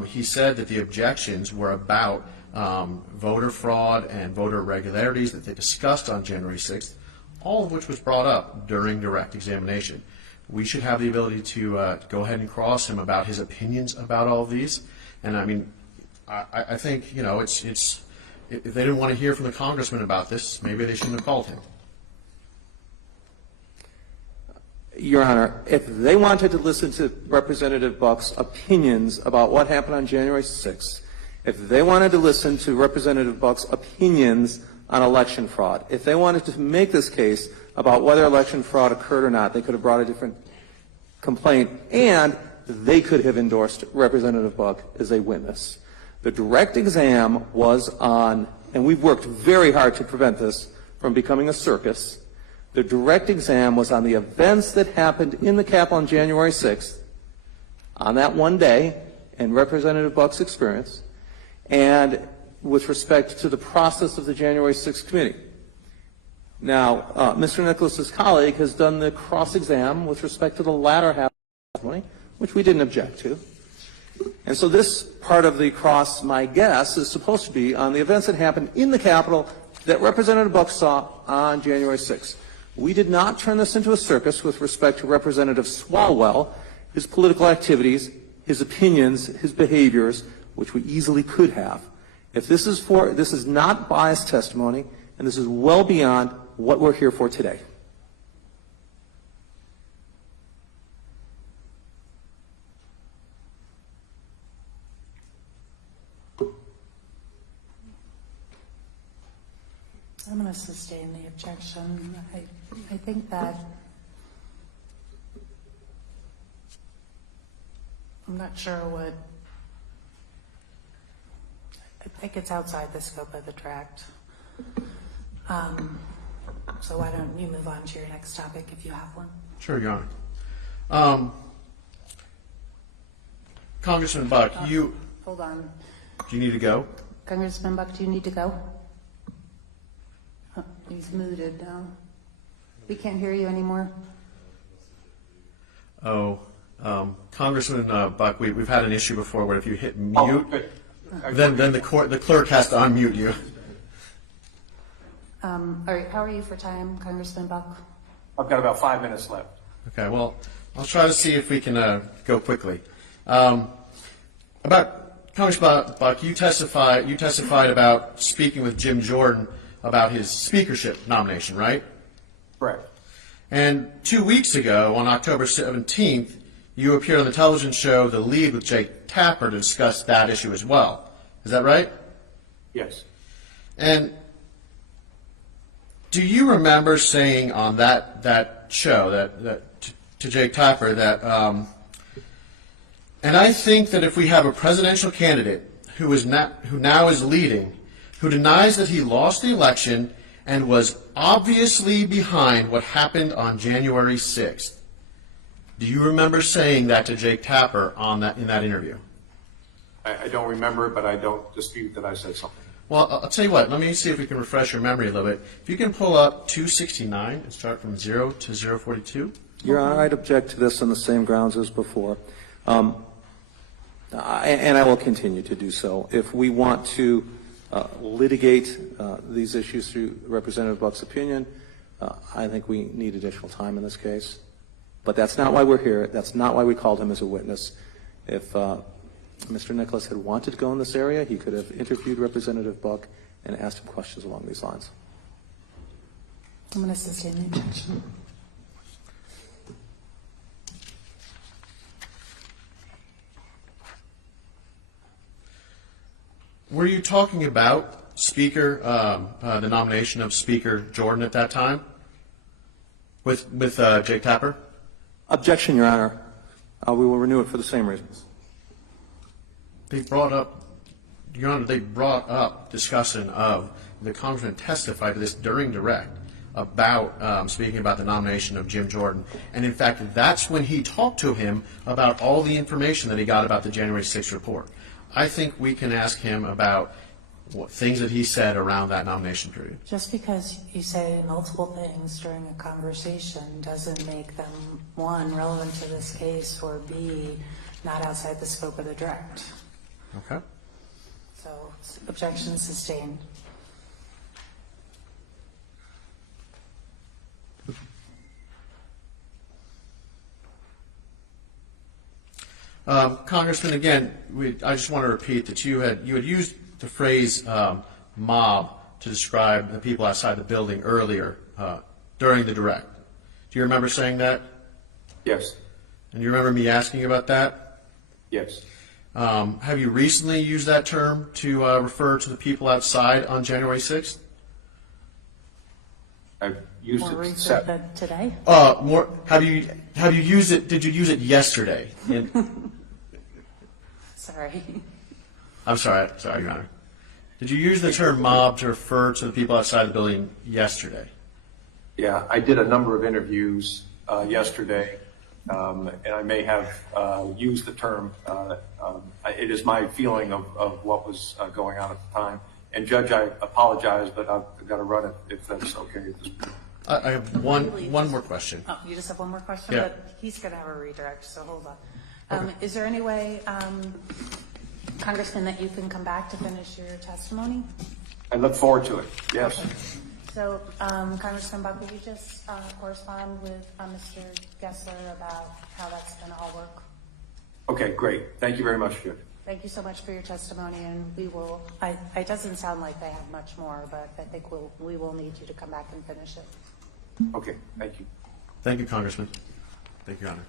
he said that the objections were about voter fraud and voter irregularities that they discussed on January 6th, all of which was brought up during direct examination. We should have the ability to go ahead and cross him about his opinions about all of these. And I mean, I think, it's if they didn't want to hear from the congressman about this, maybe they shouldn't have called him. Your Honor, if they wanted to listen to Representative Buck's opinions about what happened on January 6th, if they wanted to listen to Representative Buck's opinions on election fraud, if they wanted to make this case about whether election fraud occurred or not, they could have brought a different complaint, and they could have endorsed Representative Buck as a witness. The direct exam was on, and we've worked very hard to prevent this from becoming a circus. The direct exam was on the events that happened in the Capitol on January 6th, on that one day, and Representative Buck's experience, and with respect to the process of the January 6th committee. Now, Mr. Nicholas's colleague has done the cross-exam with respect to the latter half of the testimony, which we didn't object to. And so this part of the cross, my guess, is supposed to be on the events that happened in the Capitol that Representative Buck saw on January 6th. We did not turn this into a circus with respect to Representative Swalwell, his political activities, his opinions, his behaviors, which we easily could have. If this is not biased testimony, and this is well beyond what we're here for today. I'm going to sustain the objection. I think that I'm not sure what. I think it's outside the scope of the tract. So why don't you move on to your next topic if you have one? Sure, Your Honor. Congressman Buck, Hold on. do you need to go? Congressman Buck, do you need to go? Oh, he's muted now. We can't hear you anymore. Congressman Buck, we've had an issue before where if you hit mute, Okay. then the clerk has to unmute you. All right, how are you for time, Congressman Buck? I've got about 5 minutes left. Okay, well, I'll try to see if we can go quickly. About Congressman Buck, you testified about speaking with Jim Jordan about his speakership nomination, right? Correct. And 2 weeks ago, on October 17th, you appeared on the television show The Lead with Jake Tapper to discuss that issue as well. Is that right? Yes. And do you remember saying on that show that to Jake Tapper that, and I think that if we have a presidential candidate who now is leading, who denies that he lost the election and was obviously behind what happened on January 6th, do you remember saying that to Jake Tapper in that interview? I don't remember it, but I don't dispute that I said something. Well, I'll tell you what. Let me see if we can refresh your memory a little bit. If you can pull up 269 and start from 0 to 042. Your Honor, I'd object to this on the same grounds as before. And I will continue to do so. If we want to litigate these issues through Representative Buck's opinion, I think we need additional time in this case. But that's not why we're here. That's not why we called him as a witness. If Mr. Nicholas had wanted to go in this area, he could have interviewed Representative Buck and asked him questions along these lines. I'm going to sustain the objection. Were you talking about Speaker, the nomination of Speaker Jordan at that time with Jake Tapper? Objection, Your Honor. We will renew it for the same reasons. They brought up, Your Honor, discussion of the congressman testified to this during direct about speaking about the nomination of Jim Jordan. And in fact, that's when he talked to him about all the information that he got about the January 6th report. I think we can ask him about what things that he said around that nomination period. Just because you say multiple things during a conversation doesn't make them, one, relevant to this case, or B, not outside the scope of the direct. Okay. So, objection sustained. Congressman, again, I just want to repeat that you had used the phrase mob to describe the people outside the building earlier during the direct. Do you remember saying that? Yes. And you remember me asking about that? Yes. Have you recently used that term to refer to the people outside on January 6th? I've used More it recent than today? More. Have you used it? Did you use it yesterday? Sorry. I'm sorry, Your Honor. Did you use the term mob to refer to the people outside the building yesterday? Yeah, I did a number of interviews yesterday, and I may have used the term. It is my feeling of what was going on at the time. And Judge, I apologize, but I've got to run it if that's okay at this point. I have one more question. Oh, you just have one more question? Yeah. But he's going to have a redirect, so hold on. Is there any way, Congressman, that you can come back to finish your testimony? I look forward to it, yes. Okay. So, Congressman Buck, will you just correspond with Mr. Gessler about how that's going to all work? Okay, great. Thank you very much, Judge. Thank you so much for your testimony, and we will, it doesn't sound like they have much more, but I think we will need you to come back and finish it. Okay, thank you. Thank you, Congressman. Thank you, Your Honor.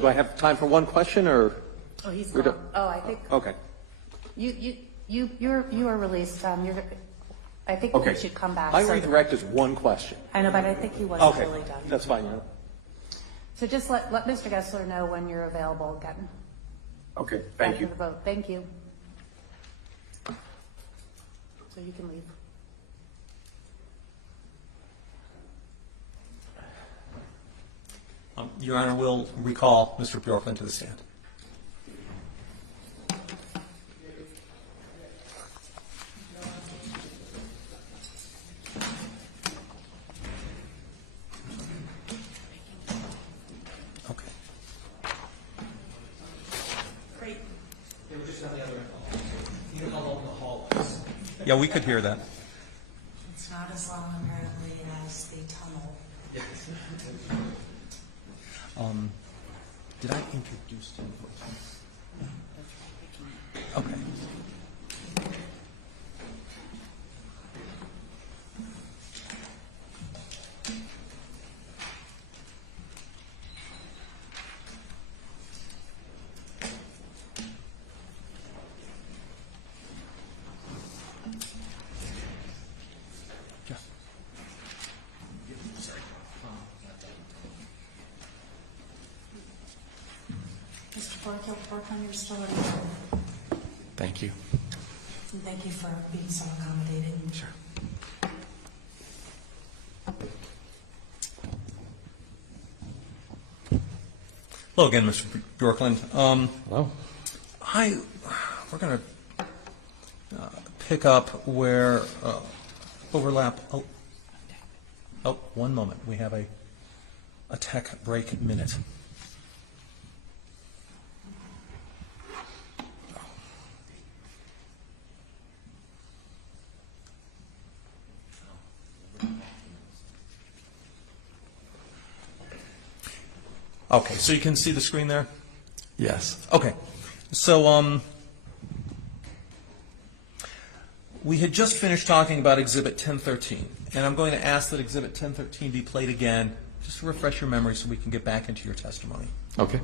Do I have time for one question, or? Oh, he's We're gone. done. Oh, I think Okay. you are released. I think Okay. you should come back. My so- redirect is one question. I know, but I think he wasn't Okay, really done. that's fine. Yeah. So just let Mr. Gessler know when you're available again. Okay, thank you. After the vote. Thank you. So you can leave. Your Honor, we'll recall Mr. Bjorklund to the stand. Okay. They were just on the other end. You know how long the hall is. Yeah, we could hear that. It's not as long apparently as the tunnel. Did I introduce him? Okay. Mr. Bjorklund, you're still at home. Thank you. And thank you for being so accommodating. Sure. Hello again, Mr. Bjorklund. Hello. We're going to pick up where overlap. Oh, one moment. We have a tech break minute. Okay, so you can see the screen there? Yes. Okay. So, we had just finished talking about Exhibit 1013, and I'm going to ask that Exhibit 1013 be played again, just to refresh your memory so we can get back into your testimony. Okay.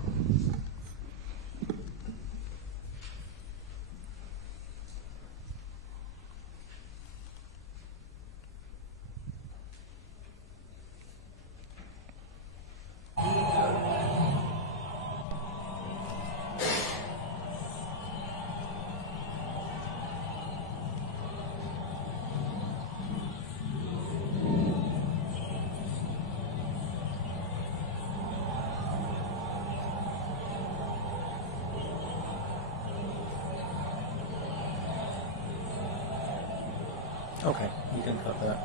Okay, you can cut that.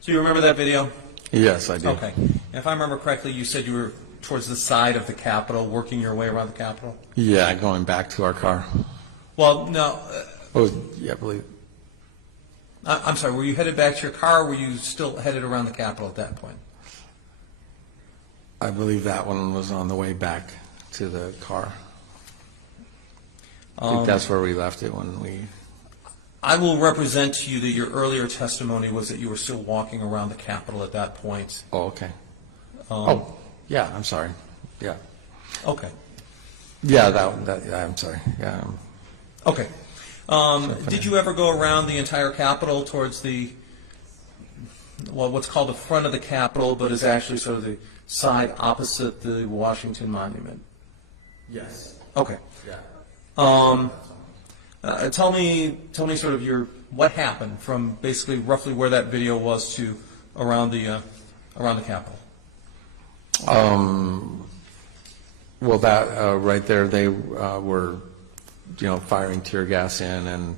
So you remember that video? Yes, I do. Okay. And if I remember correctly, you said you were towards the side of the Capitol, working your way around the Capitol? Yeah, going back to our car. Well, no. Oh, yeah, I believe. I'm sorry, were you headed back to your car, or were you still headed around the Capitol at that point? I believe that one was on the way back to the car. I think that's where we left it when we. I will represent to you that your earlier testimony was that you were still walking around the Capitol at that point. Oh, okay. Oh, yeah. I'm sorry. Yeah. Okay. Yeah, yeah, I'm sorry. Yeah. Okay. Did you ever go around the entire Capitol towards the well, what's called the front of the Capitol, but is actually sort of the side opposite the Washington Monument. Yes. Okay. Yeah. Tell me sort of what happened from basically roughly where that video was to around the Capitol. Well, that right there, they were, firing tear gas in and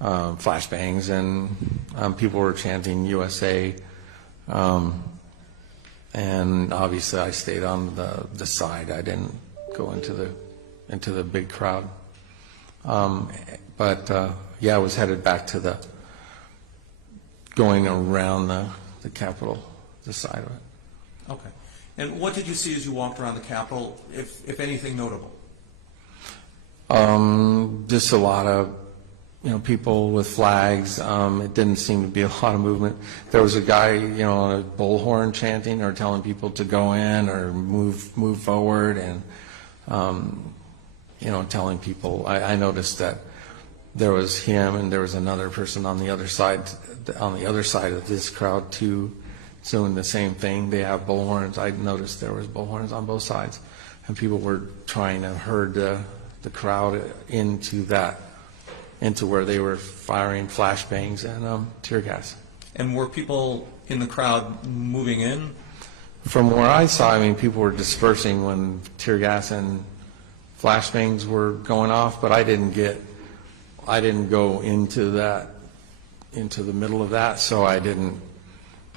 flashbangs, and people were chanting USA. And obviously, I stayed on the side. I didn't go into the big crowd. But yeah, I was headed back to going around the Capitol, the side of it. Okay. And what did you see as you walked around the Capitol, if anything notable? Just a lot of, people with flags. It didn't seem to be a lot of movement. There was a guy, on a bullhorn chanting or telling people to go in or move forward, and telling people. I noticed that there was him and there was another person on the other side of this crowd too, doing the same thing. They have bullhorns. I noticed there was bullhorns on both sides, and people were trying to herd the crowd into where they were firing flashbangs and tear gas. And were people in the crowd moving in? From where I saw, people were dispersing when tear gas and flashbangs were going off, but I didn't go into the middle of that, so I didn't.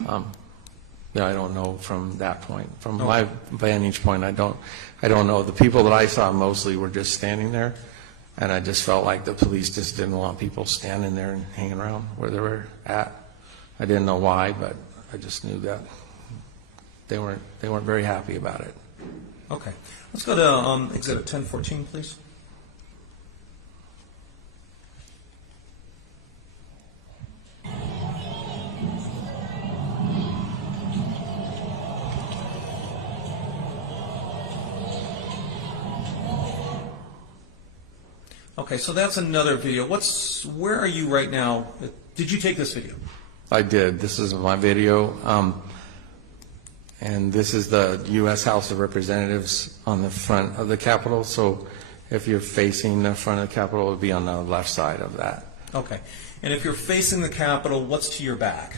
I don't know from that point. From my vantage point, I don't know. The people that I saw mostly were just standing there, and I just felt like the police just didn't want people standing there and hanging around where they were at. I didn't know why, but I just knew that they weren't very happy about it. Okay. Let's go to Exhibit 1014, please. Okay, so that's another video. Where are you right now? Did you take this video? I did. This is my video. And this is the U.S. House of Representatives on the front of the Capitol. So if you're facing the front of the Capitol, it would be on the left side of that. Okay. And if you're facing the Capitol, what's to your back?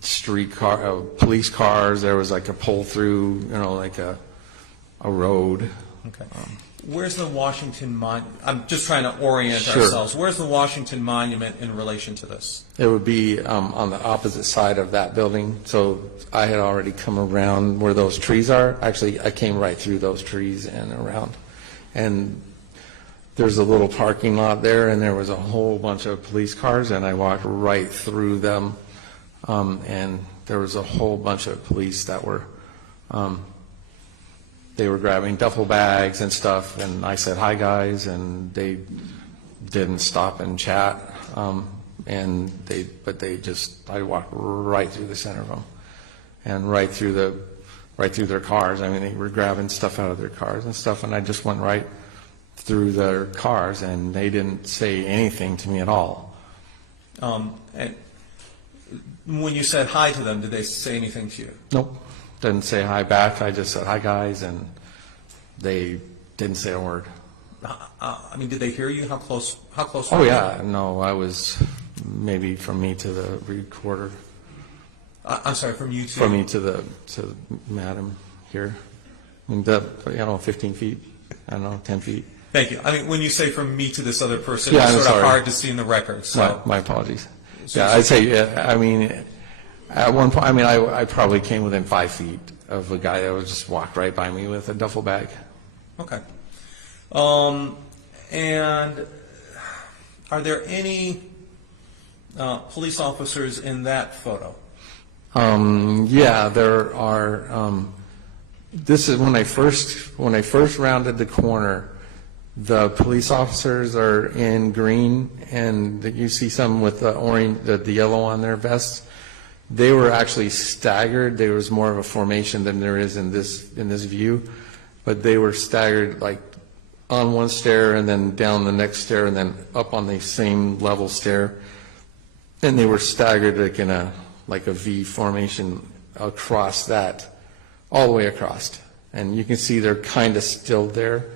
Streetcar, police cars. There was like a pull through, like a road. Okay. Where's the Washington Monument? I'm just trying to orient Sure. ourselves. Where's the Washington Monument in relation to this? It would be on the opposite side of that building. So I had already come around where those trees are. Actually, I came right through those trees and around. And there's a little parking lot there, and there was a whole bunch of police cars, and I walked right through them. And there was a whole bunch of police that were they were grabbing duffel bags and stuff, and I said, "Hi, guys," and they didn't stop and chat. I walked right through the center of them, and right through their cars. They were grabbing stuff out of their cars and stuff, and I just went right through their cars, and they didn't say anything to me at all. And when you said hi to them, did they say anything to you? Nope. Didn't say hi back. I just said, "Hi, guys," and they didn't say a word. Did they hear you? How close? Oh, were you? yeah. No, I was maybe from me to the recorder. I'm sorry, from you to? From me to Madam here. 15 feet. I don't know, 10 feet. Thank you. When you say from me to this other person, Yeah, it's I'm sort of sorry. hard to see in the record. So. My apologies. I'd say, at one point, I probably came within 5 feet of a guy that was just walked right by me with a duffel bag. Okay. And are there any police officers in that photo? Yeah, there are. This is when I first rounded the corner. The police officers are in green, and you see some with the orange, the yellow on their vests. They were actually staggered. There was more of a formation than there is in this view, but they were staggered like on one stair and then down the next stair and then up on the same level stair. and they were staggered like a V formation across that, all the way across. And you can see they're kind of still there,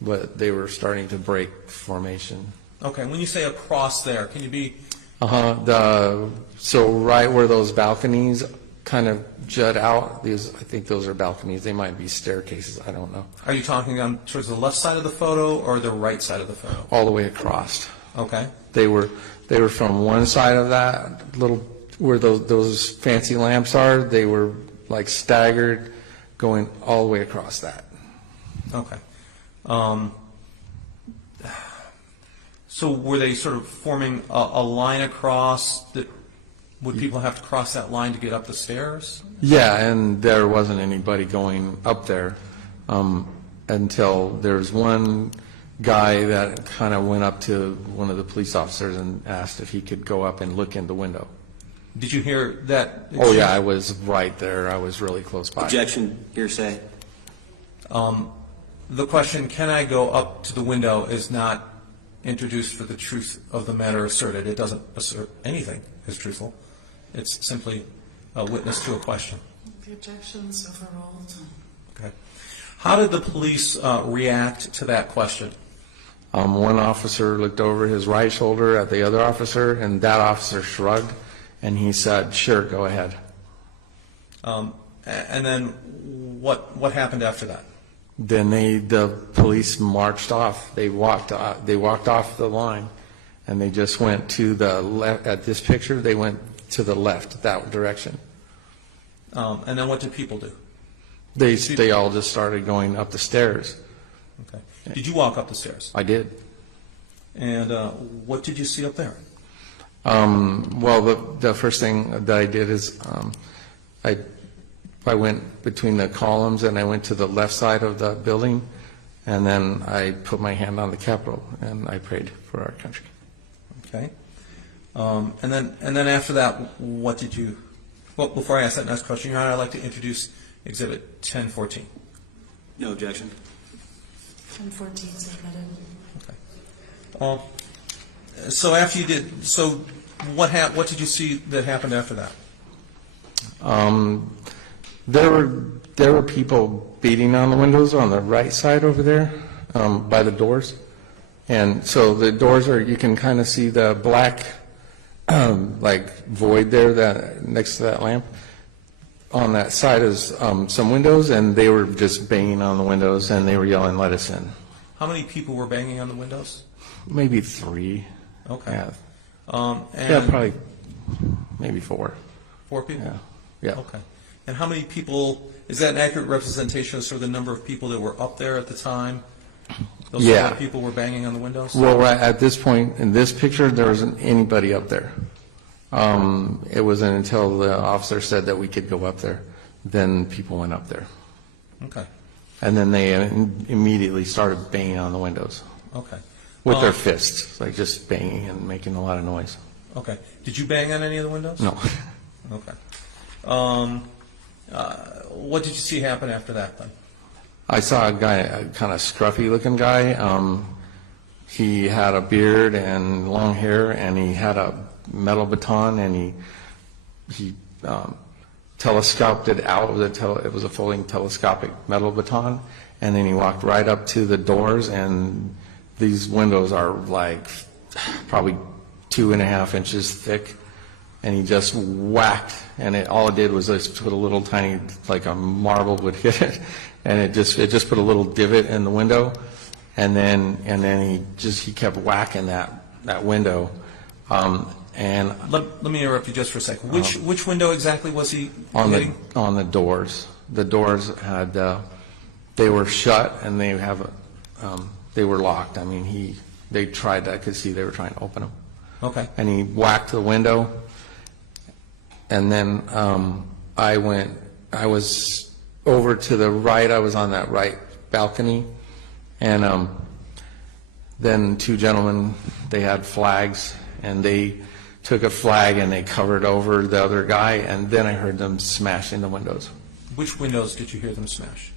but they were starting to break formation. Okay, when you say across there, can you be, So right where those balconies kind of jut out, I think those are balconies. They might be staircases, I don't know. are you talking on towards the left side of the photo or the right side of the photo? All the way across. Okay, They were from one side of that little, where those fancy lamps are, they were like staggered, going all the way across that. okay. So were they sort of forming a line across that, would people have to cross that line to get up the stairs? Yeah, and there wasn't anybody going up there until there was one guy that kind of went up to one of the police officers and asked if he could go up and look in the window. Did you hear that? Oh, yeah, I was right there. I was really close by. Objection, hearsay. The question, can I go up to the window, is not introduced for the truth of the matter asserted. It doesn't assert anything as truthful. It's simply a witness to a question. The objection's overruled. Okay. How did the police react to that question? One officer looked over his right shoulder at the other officer, and that officer shrugged, and he said, "Sure, go ahead." And then what happened after that? Then the police marched off. They walked off the line, and they just went to the left. At this picture, they went to the left, that direction. And then what did people do? They all just started going up the stairs. Okay. Did you walk up the stairs? I did. And what did you see up there? Well, the first thing that I did is I went between the columns and I went to the left side of the building, and then I put my hand on the Capitol and I prayed for our country. Okay. And then after that, what did you? Well, before I ask that next question, Your Honor, I'd like to introduce Exhibit 1014. No objection. 1014 submitted. Okay. So after you did, so what did you see that happened after that? There were people beating on the windows on the right side over there by the doors. And so the doors are, you can kind of see the black like void there that next to that lamp. On that side is some windows, and they were just banging on the windows, and they were yelling, "Let us in." How many people were banging on the windows? Maybe 3. Okay. Yeah, And probably maybe 4. 4 people? Yeah. Okay. And how many people, is that an accurate representation of sort of the number of people that were up there at the time? Those Yeah. 4 people were banging on the windows? Well, right at this point in this picture, there wasn't anybody up there. It wasn't until the officer said that we could go up there, then people went up there. Okay. And then they immediately started banging on the windows Okay. with their fists, like just banging and making a lot of noise. Okay. Did you bang on any of the windows? No. Okay. What did you see happen after that then? I saw a guy, a kind of scruffy looking guy. He had a beard and long hair, and he had a metal baton, and he telescoped it out. It was a folding telescopic metal baton, and then he walked right up to the doors, and these windows are like probably 2.5 inches thick, and he just whacked, and all it did was just put a little tiny, like a marble would hit it, and it just put a little divot in the window, and then he kept whacking that window. And Let me interrupt you just for a second. Which window exactly was he hitting? on the doors. The doors had they were shut, and they were locked. I mean, they tried that. I could see they were trying to open them. Okay. And he whacked the window, and then I was over to the right. I was on that right balcony, and then 2 gentlemen, they had flags, and they took a flag and they covered over the other guy, and then I heard them smashing the windows. Which windows did you hear them smash?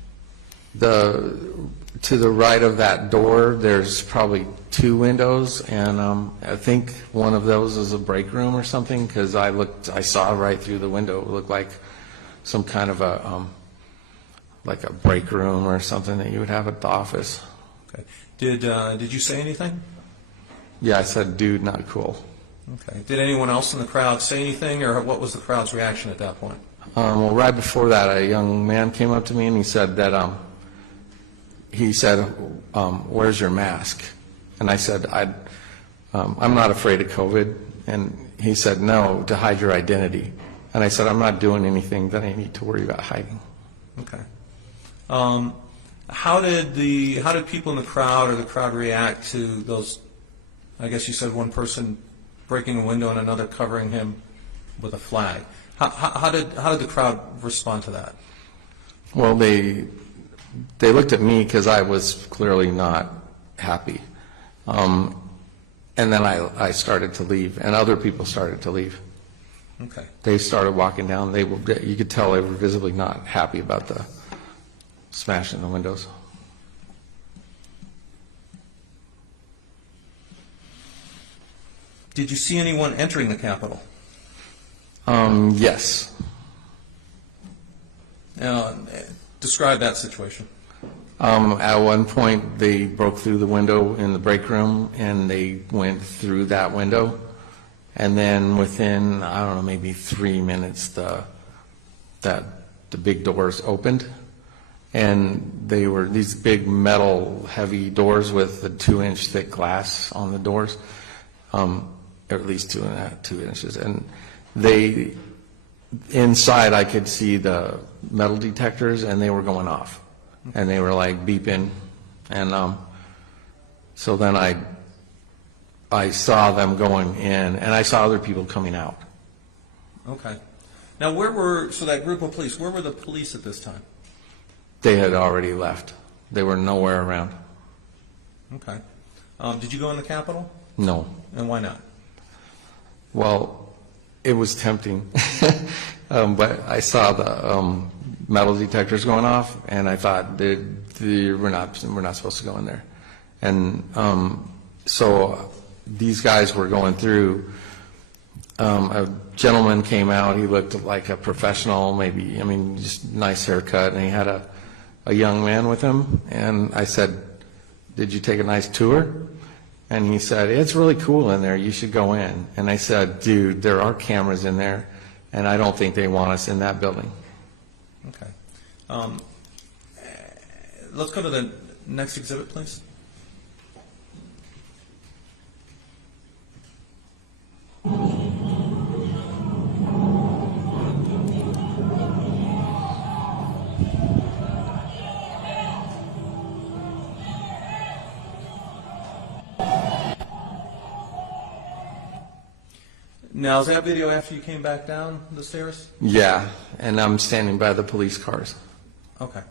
To the right of that door, there's probably 2 windows, and I think one of those is a break room or something, because I saw right through the window. It looked like some kind of like a break room or something that you would have at the office. Okay. Did you say anything? Yeah, I said, dude, not cool. Okay. Did anyone else in the crowd say anything, or what was the crowd's reaction at that point? Well, right before that, a young man came up to me and he said that, where's your mask? And I said, I'm not afraid of COVID. And he said, no, to hide your identity. And I said, I'm not doing anything that I need to worry about hiding. Okay. How did people in the crowd or the crowd react to those? I guess you said one person breaking a window and another covering him with a flag. How did the crowd respond to that? Well, they looked at me because I was clearly not happy. And then I started to leave, and other people started to leave. Okay. They started walking down. You could tell they were visibly not happy about the smashing the windows. Did you see anyone entering the Capitol? Yes. Describe that situation. At one point, they broke through the window in the break room, and they went through that window. And then within, I don't know, maybe 3 minutes, the big doors opened. And they were these big metal heavy doors with the 2-inch thick glass on the doors, or at least 2 inches. And inside I could see the metal detectors, and they were going off. And they were like beeping. And so then I saw them going in, and I saw other people coming out. Okay. Now, so that group of police, where were the police at this time? They had already left. They were nowhere around. Okay. Did you go in the Capitol? No. And why not? Well, it was tempting. But I saw the metal detectors going off, and I thought we're not supposed to go in there. And so these guys were going through. A gentleman came out. He looked like a professional, just nice haircut, and he had a young man with him. And I said, "Did you take a nice tour?" And he said, "It's really cool in there. You should go in." And I said, "Dude, there are cameras in there, and I don't think they want us in that building." Okay. Let's go to the next exhibit, please. Now, is that video after you came back down the stairs? Yeah, and I'm standing by the police cars. Okay.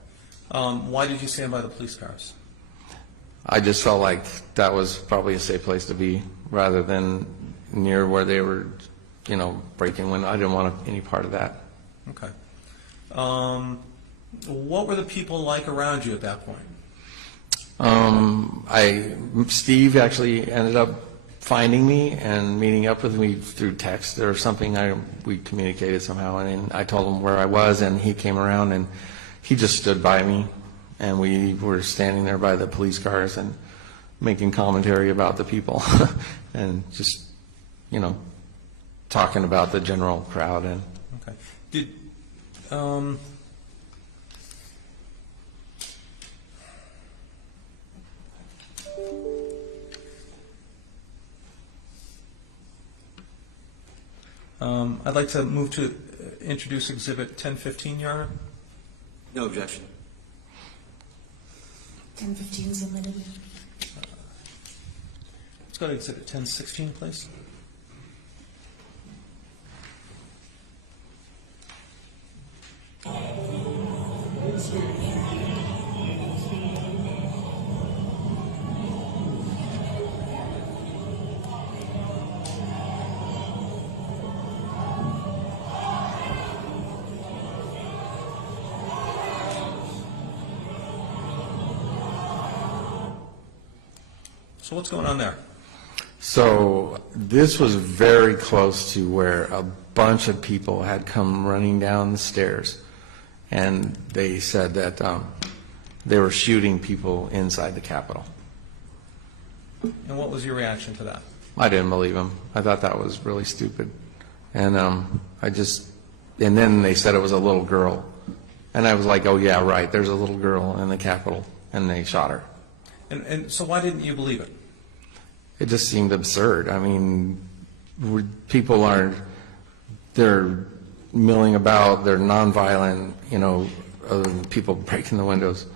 Why did you stand by the police cars? I just felt like that was probably a safe place to be, rather than near where they were, breaking windows. I didn't want any part of that. Okay. What were the people like around you at that point? Steve actually ended up finding me and meeting up with me through text or something. We communicated somehow, and I told him where I was, and he came around, and he just stood by me, and we were standing there by the police cars and making commentary about the people and just, talking about the general crowd. And okay. Did I'd like to move to introduce Exhibit 1015, Your Honor. No objection. 1015 submitted. Let's go to Exhibit 1016, please. So what's going on there? So this was very close to where a bunch of people had come running down the stairs, and they said that they were shooting people inside the Capitol. And what was your reaction to that? I didn't believe them. I thought that was really stupid. And and then they said it was a little girl. And I was like, oh yeah, right, there's a little girl in the Capitol, and they shot her. And so why didn't you believe it? It just seemed absurd. I mean, people aren't, they're milling about, they're nonviolent, other than people breaking the windows.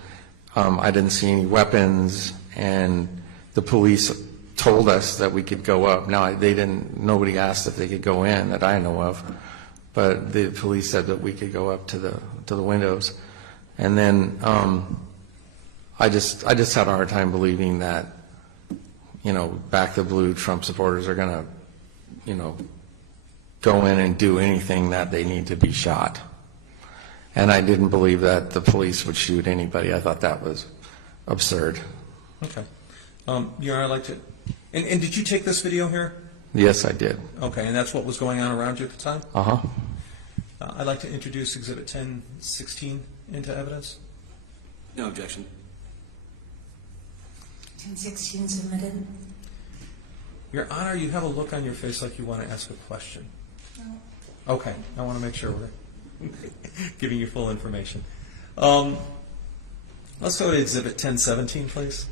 I didn't see any weapons, and the police told us that we could go up. Now, nobody asked if they could go in that I know of, but the police said that we could go up to the windows. And then I just had a hard time believing that, Back the Blue Trump supporters are going to, go in and do anything that they need to be shot. And I didn't believe that the police would shoot anybody. I thought that was absurd. Okay. I'd like to, and did you take this video here? Yes, I did. Okay, and that's what was going on around you at the time? Uh-huh. I'd like to introduce Exhibit 1016 into evidence. No objection. 1016 submitted. Your Honor, you have a look on your face like you want to ask a question. No. Okay, I want to make sure we're giving you full information. Let's go to Exhibit 1017, please.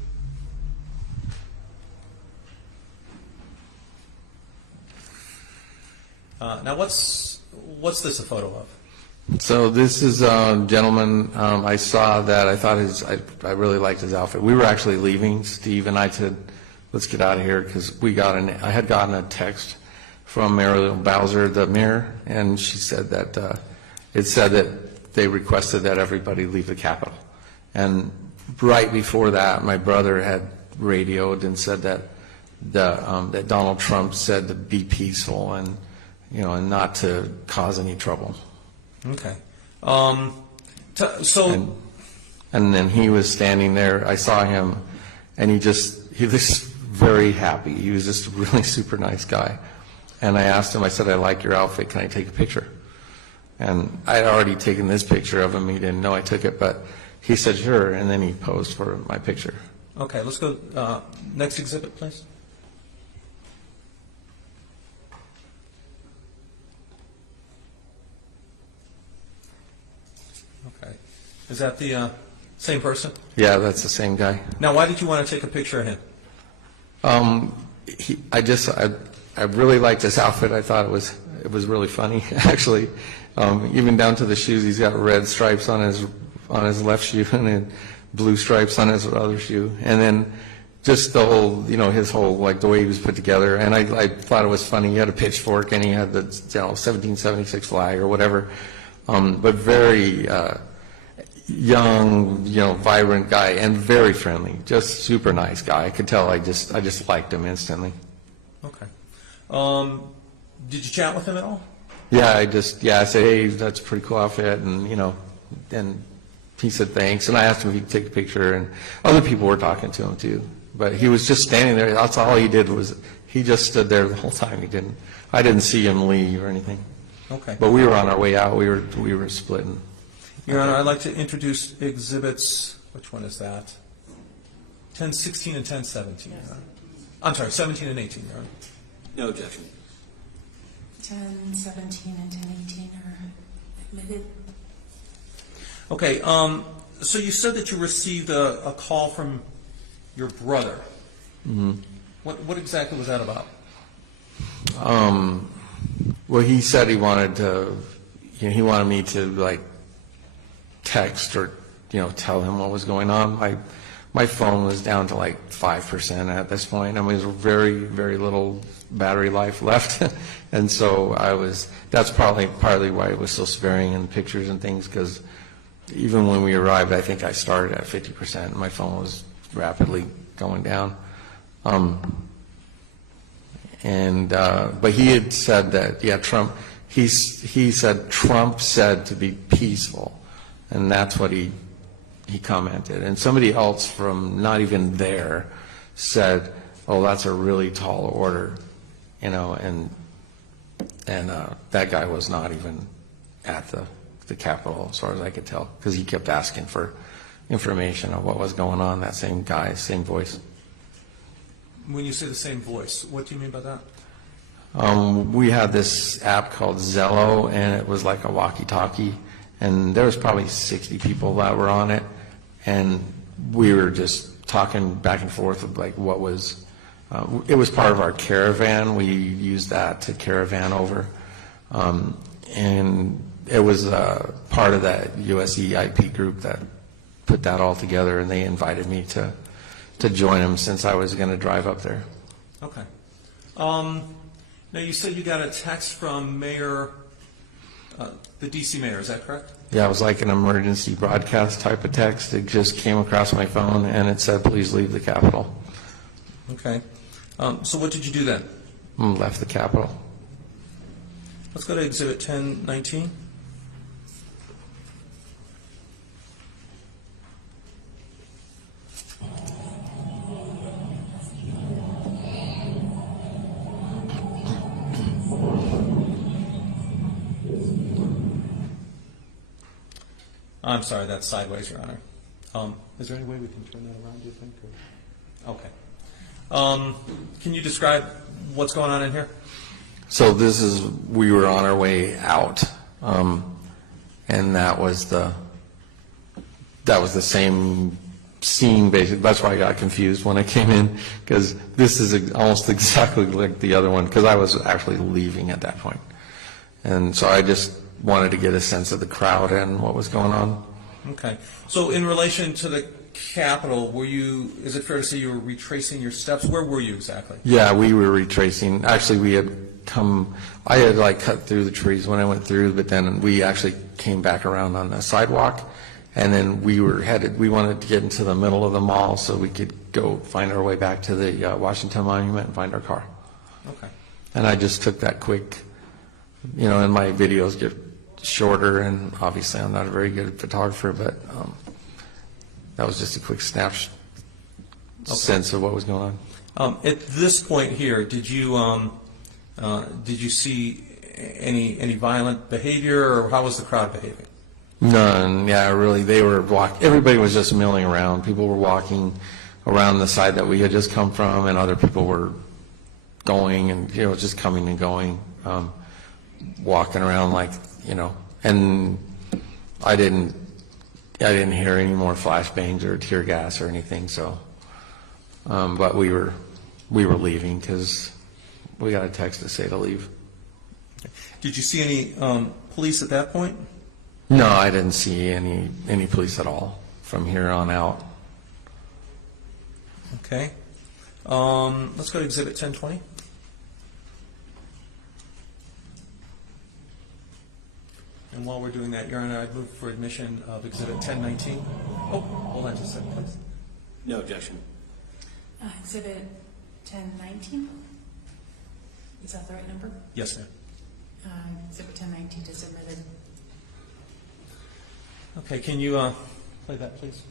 Now, what's this a photo of? So this is a gentleman I saw that I thought I really liked his outfit. We were actually leaving, Steve and I said, let's get out of here, because I had gotten a text from Mariel Bowser, the mayor, and she said that it said that they requested that everybody leave the Capitol. And right before that, my brother had radioed and said that that Donald Trump said to be peaceful and and not to cause any trouble. Okay. And then he was standing there. I saw him, and he looks very happy. He was just a really super nice guy. And I asked him, I said, I like your outfit. Can I take a picture? And I had already taken this picture of him. He didn't know I took it, but he said, sure. And then he posed for my picture. Okay, let's go. Next exhibit, please. Okay. Is that the same person? Yeah, that's the same guy. Now, why did you want to take a picture of him? I really liked his outfit. I thought it was really funny, actually. Even down to the shoes. He's got red stripes on his left shoe and then blue stripes on his other shoe. And then just the whole, his whole, like the way he was put together. And I thought it was funny. He had a pitchfork and he had the 1776 flag or whatever. But very young, vibrant guy and very friendly. Just super nice guy. I could tell I just liked him instantly. Okay. Did you chat with him at all? Yeah, I said, hey, that's a pretty cool outfit, and and he said thanks, and I asked him if he could take a picture, and other people were talking to him too, but he was just standing there. That's all he did was he just stood there the whole time. I didn't see him leave or anything. Okay. But we were on our way out. We were splitting. Your Honor, I'd like to introduce exhibits. Which one is that? 1016 and 1017. Yes. I'm sorry, 17 and 18. Your Honor. No objection. 1017 and 1018 are admitted. Okay, so you said that you received a call from your brother. Mm-hmm. What exactly was that about? Well, he said he wanted me to like text or tell him what was going on. My phone was down to like 5% at this point. I mean, there's very, very little battery life left. And so that's probably partly why it was so sparing in pictures and things, because even when we arrived, I think I started at 50% and my phone was rapidly going down. But he had said that, Trump, he said Trump said to be peaceful. And that's what he commented. And somebody else from not even there said oh, that's a really tall order, you know, and that guy was not even at the Capitol, as far as I could tell, because he kept asking for information of what was going on, that same guy, same voice. When you say the same voice, what do you mean by that? We had this app called Zello, and it was like a walkie-talkie, and there was probably 60 people that were on it, and we were just talking back and forth of like what was, it was part of our caravan. We used that to caravan over, and it was part of that USEIP group that put that all together, and they invited me to join them since I was going to drive up there. Okay. Now, you said you got a text from Mayor, the DC mayor, is that correct? Yeah, it was like an emergency broadcast type of text. It just came across my phone, and it said, please leave the Capitol. Okay. So what did you do then? Left the Capitol. Let's go to Exhibit 1019. I'm sorry, that's sideways, Your Honor. Is there any way we can turn that around, do you think? Or? Okay. Can you describe what's going on in here? So we were on our way out, and that was the same scene, basically. That's why I got confused when I came in, because this is almost exactly like the other one, because I was actually leaving at that point. And so I just wanted to get a sense of the crowd and what was going on. Okay. So in relation to the Capitol, is it fair to say you were retracing your steps? Where were you exactly? Yeah, we were retracing. Actually, I had like cut through the trees when I went through, but then we actually came back around on the sidewalk, and then we wanted to get into the middle of the mall so we could go find our way back to the Washington Monument and find our car. Okay. And I just took that quick, and my videos get shorter, and obviously I'm not a very good photographer, but that was just a quick sense of what was going on. At this point here, did you see any violent behavior, or how was the crowd behaving? None. Yeah, really. Everybody was just milling around. People were walking around the side that we had just come from, and other people were going and just coming and going, walking around and I didn't hear any more flashbangs or tear gas or anything. So, but we were leaving because we got a text to say to leave. Did you see any police at that point? No, I didn't see any police at all from here on out. Okay. Let's go to Exhibit 1020. And while we're doing that, Your Honor, I'd move for admission of Exhibit 1019. Oh, hold on just a second, please. No objection. Exhibit 1019? Is that the right number? Yes, ma'am. Exhibit 1019 is submitted. Okay, can you play that, please?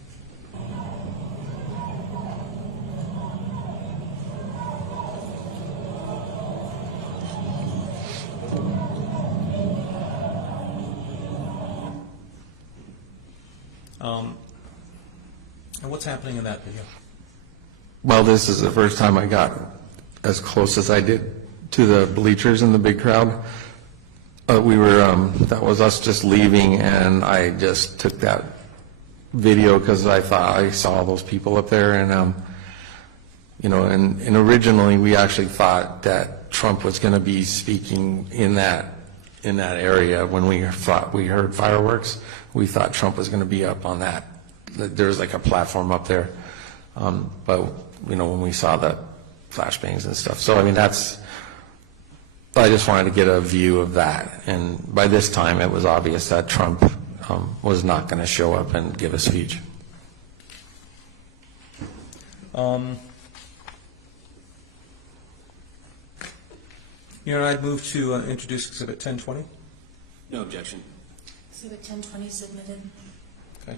And what's happening in that video? Well, this is the first time I got as close as I did to the bleachers in the big crowd. That was us just leaving, and I just took that video because I thought I saw those people up there, and and originally we actually thought that Trump was going to be speaking in that area. When we heard fireworks, we thought Trump was going to be up on that. There was like a platform up there, but when we saw the flashbangs and stuff. So I mean, I just wanted to get a view of that, and by this time it was obvious that Trump was not going to show up and give a speech. I'd move to introduce Exhibit 1020. No objection. Exhibit 1020 submitted. Okay.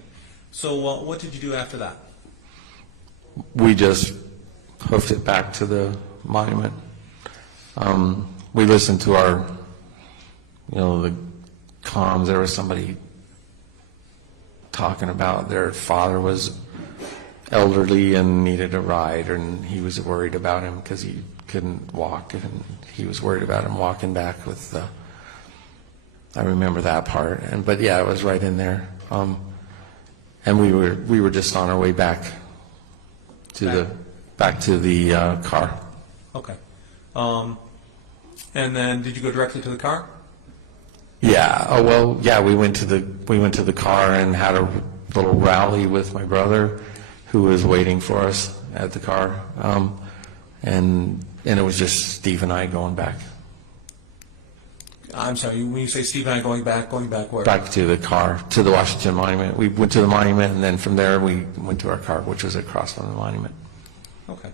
So what did you do after that? We just hoofed it back to the monument. We listened to our, the comms. There was somebody talking about their father was elderly and needed a ride, and he was worried about him because he couldn't walk, and he was worried about him walking back with the, I remember that part. But yeah, it was right in there. And we were just on our way back to the car. Okay. And then did you go directly to the car? Yeah. Oh well. Yeah. We went to the car and had a little rally with my brother, who was waiting for us at the car, and it was just Steve and I going back. I'm sorry. When you say Steve and I going back where? Back to the car, to the Washington Monument. We went to the monument, and then from there we went to our car, which was across from the monument. Okay.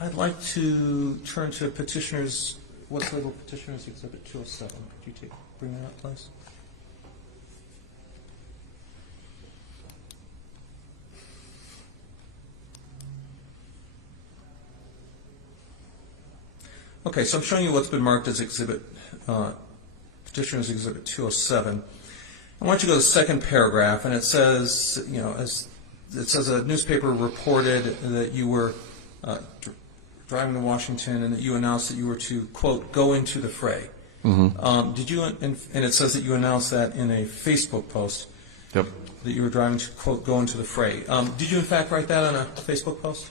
I'd like to turn to petitioners. What's labeled Petitioners Exhibit 207? Could you bring that up, please? Okay, so I'm showing you what's been marked as Petitioners Exhibit 207. I want you to go to the second paragraph, and it says, it says a newspaper reported that you were driving to Washington and that you announced that you were to, quote, go into the fray. Mm-hmm. Did you, and it says that you announced that in a Facebook post. Yep. That you were driving to, quote, go into the fray. Did you in fact write that on a Facebook post?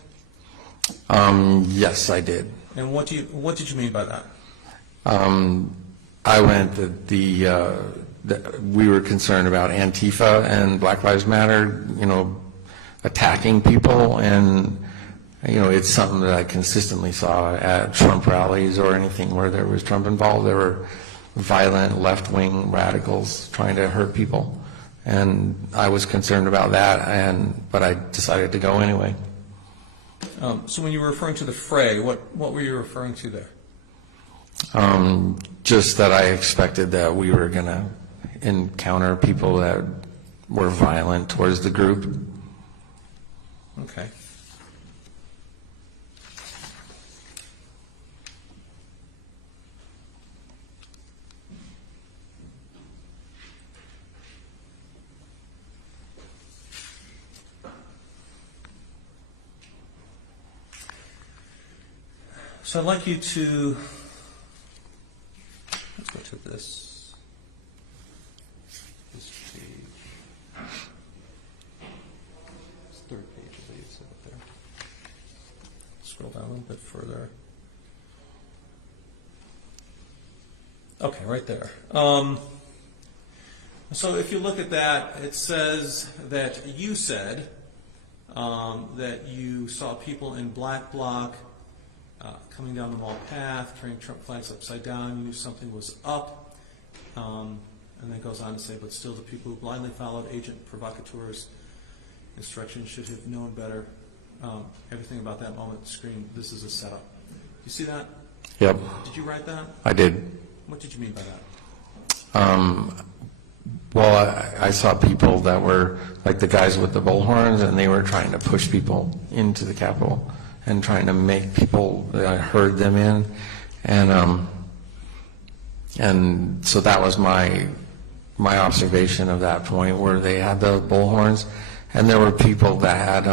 Yes, I did. And what did you mean by that? I went that we were concerned about Antifa and Black Lives Matter, attacking people, and it's something that I consistently saw at Trump rallies or anything where there was Trump involved. There were violent left-wing radicals trying to hurt people, and I was concerned about that, but I decided to go anyway. So when you were referring to the fray, what were you referring to there? Just that I expected that we were going to encounter people that were violent towards the group. Okay. So I'd like you to, let's go to this page. This third page, I believe, is up there. Scroll down a little bit further. Okay, right there. So if you look at that, it says that you said that you saw people in black bloc coming down the mall path, carrying Trump flags upside down. You knew something was up. And then it goes on to say, but still the people who blindly followed agent provocateurs' instructions should have known better. Everything about that moment screamed, this is a setup. Do you see that? Yep. Did you write that? I did. What did you mean by that? Well, I saw people that were like the guys with the bullhorns, and they were trying to push people into the Capitol and trying to make people herd them in, and so that was my observation of that point where they had the bullhorns, and there were people that had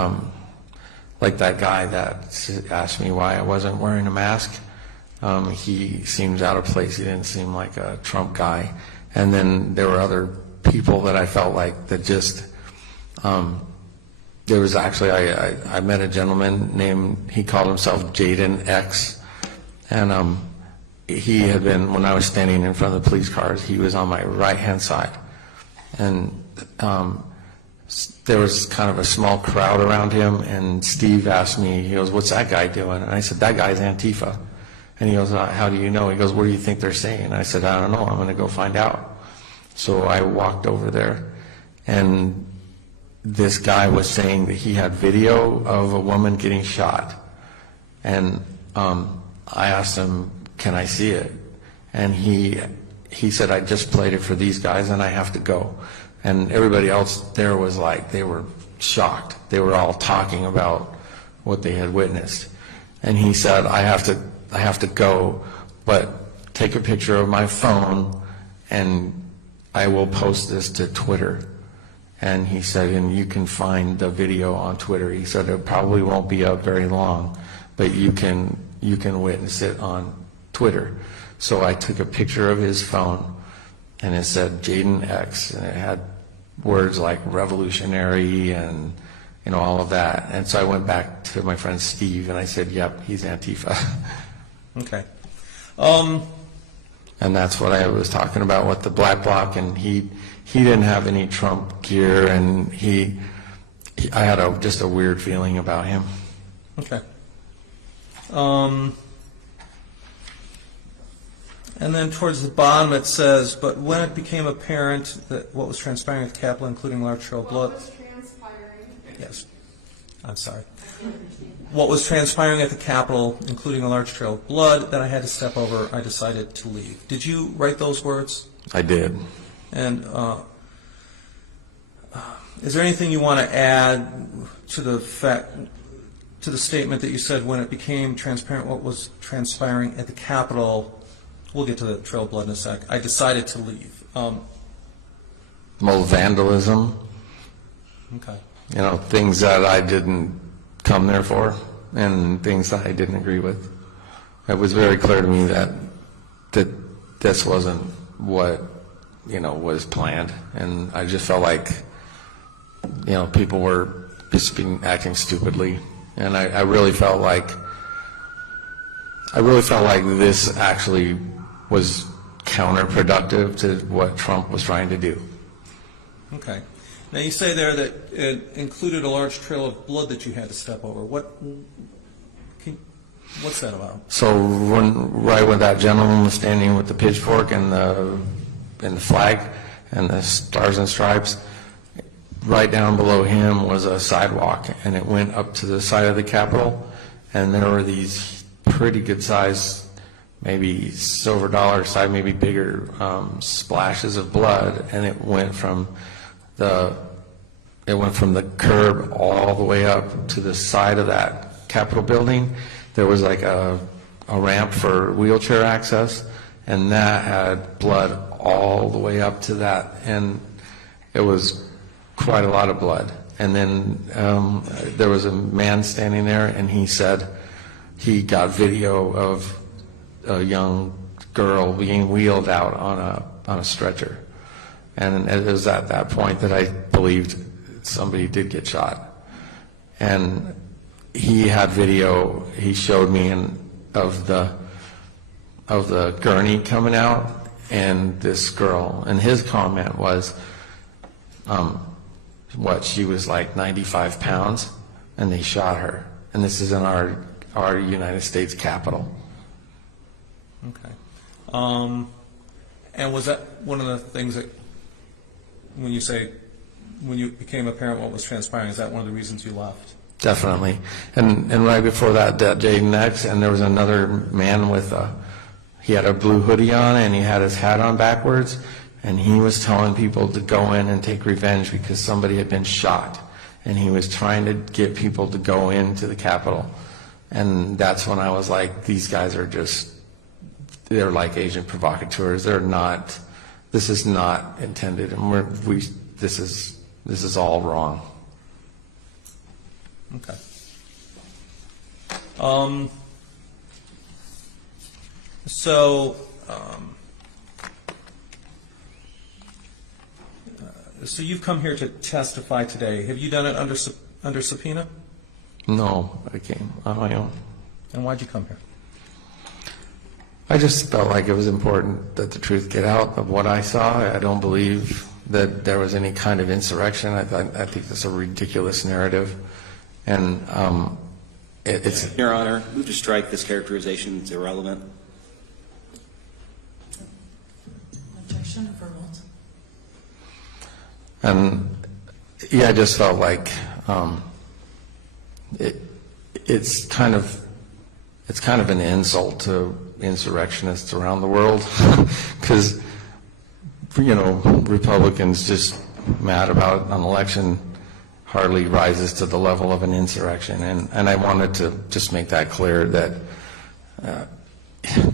like that guy that asked me why I wasn't wearing a mask. He seems out of place. He didn't seem like a Trump guy, and then there were other people that I felt like that just. There was actually, I met a gentleman named, he called himself Jaden X, and he had been, when I was standing in front of the police cars, he was on my right-hand side, and there was kind of a small crowd around him, and Steve asked me, he goes, what's that guy doing? And I said, that guy's Antifa. And he goes, how do you know? He goes, what do you think they're saying? And I said, I don't know, I'm going to go find out. So I walked over there, and this guy was saying that he had video of a woman getting shot, and I asked him, can I see it? And he said, I just played it for these guys and I have to go. And everybody else there was like, they were shocked. They were all talking about what they had witnessed. And he said, I have to go, but take a picture of my phone and I will post this to Twitter. And he said, and you can find the video on Twitter. He said, it probably won't be up very long, but you can witness it on Twitter. So I took a picture of his phone, and it said Jaden X, and it had words like revolutionary and all of that. And so I went back to my friend Steve, and I said, yep, he's Antifa. Okay. And that's what I was talking about with the Black Bloc, and he didn't have any Trump gear, and I had just a weird feeling about him. Okay. And then towards the bottom it says, but when it became apparent that what was transpiring at the Capitol, including large trail of blood. What was transpiring? Yes. I'm sorry. What was transpiring at the Capitol, including a large trail of blood that I had to step over, I decided to leave. Did you write those words? I did. And is there anything you want to add to the statement that you said when it became transparent what was transpiring at the Capitol? We'll get to the trail of blood in a sec. I decided to leave. Well, vandalism. Okay. Things that I didn't come there for, and things that I didn't agree with. It was very clear to me that this wasn't what was planned, and I just felt like people were just acting stupidly, and I really felt like this actually was counterproductive to what Trump was trying to do. Okay. Now you say there that it included a large trail of blood that you had to step over. What's that about? So right when that gentleman was standing with the pitchfork and the flag and the stars and stripes, right down below him was a sidewalk, and it went up to the side of the Capitol, and there were these pretty good size, maybe silver dollar size, maybe bigger splashes of blood, and it went from the curb all the way up to the side of that Capitol building. There was like a ramp for wheelchair access, and that had blood all the way up to that, and it was quite a lot of blood. And then there was a man standing there, and he said he got video of a young girl being wheeled out on a stretcher. And it was at that point that I believed somebody did get shot. And he had video he showed me of the gurney coming out and this girl. And his comment was, she was like 95 pounds, and they shot her. And this is in our United States Capitol. Okay. And was that one of the things that, when you became apparent what was transpiring, is that one of the reasons you left? Definitely. And right before that Jaden X, and there was another man he had a blue hoodie on and he had his hat on backwards, and he was telling people to go in and take revenge because somebody had been shot, and he was trying to get people to go into the Capitol. And that's when I was like, these guys are they're like agent provocateurs. This is not intended, and this is all wrong. Okay. So you've come here to testify today. Have you done it under subpoena? No, I came on my own. And why'd you come here? I just felt like it was important that the truth get out of what I saw. I don't believe that there was any kind of insurrection. I think that's a ridiculous narrative. And it's... Your Honor, move to strike this characterization. It's irrelevant. Objection overruled. And I just felt like it's kind of it's kind of an insult to insurrectionists around the world because, Republicans just mad about an election hardly rises to the level of an insurrection. And I wanted to just make that clear that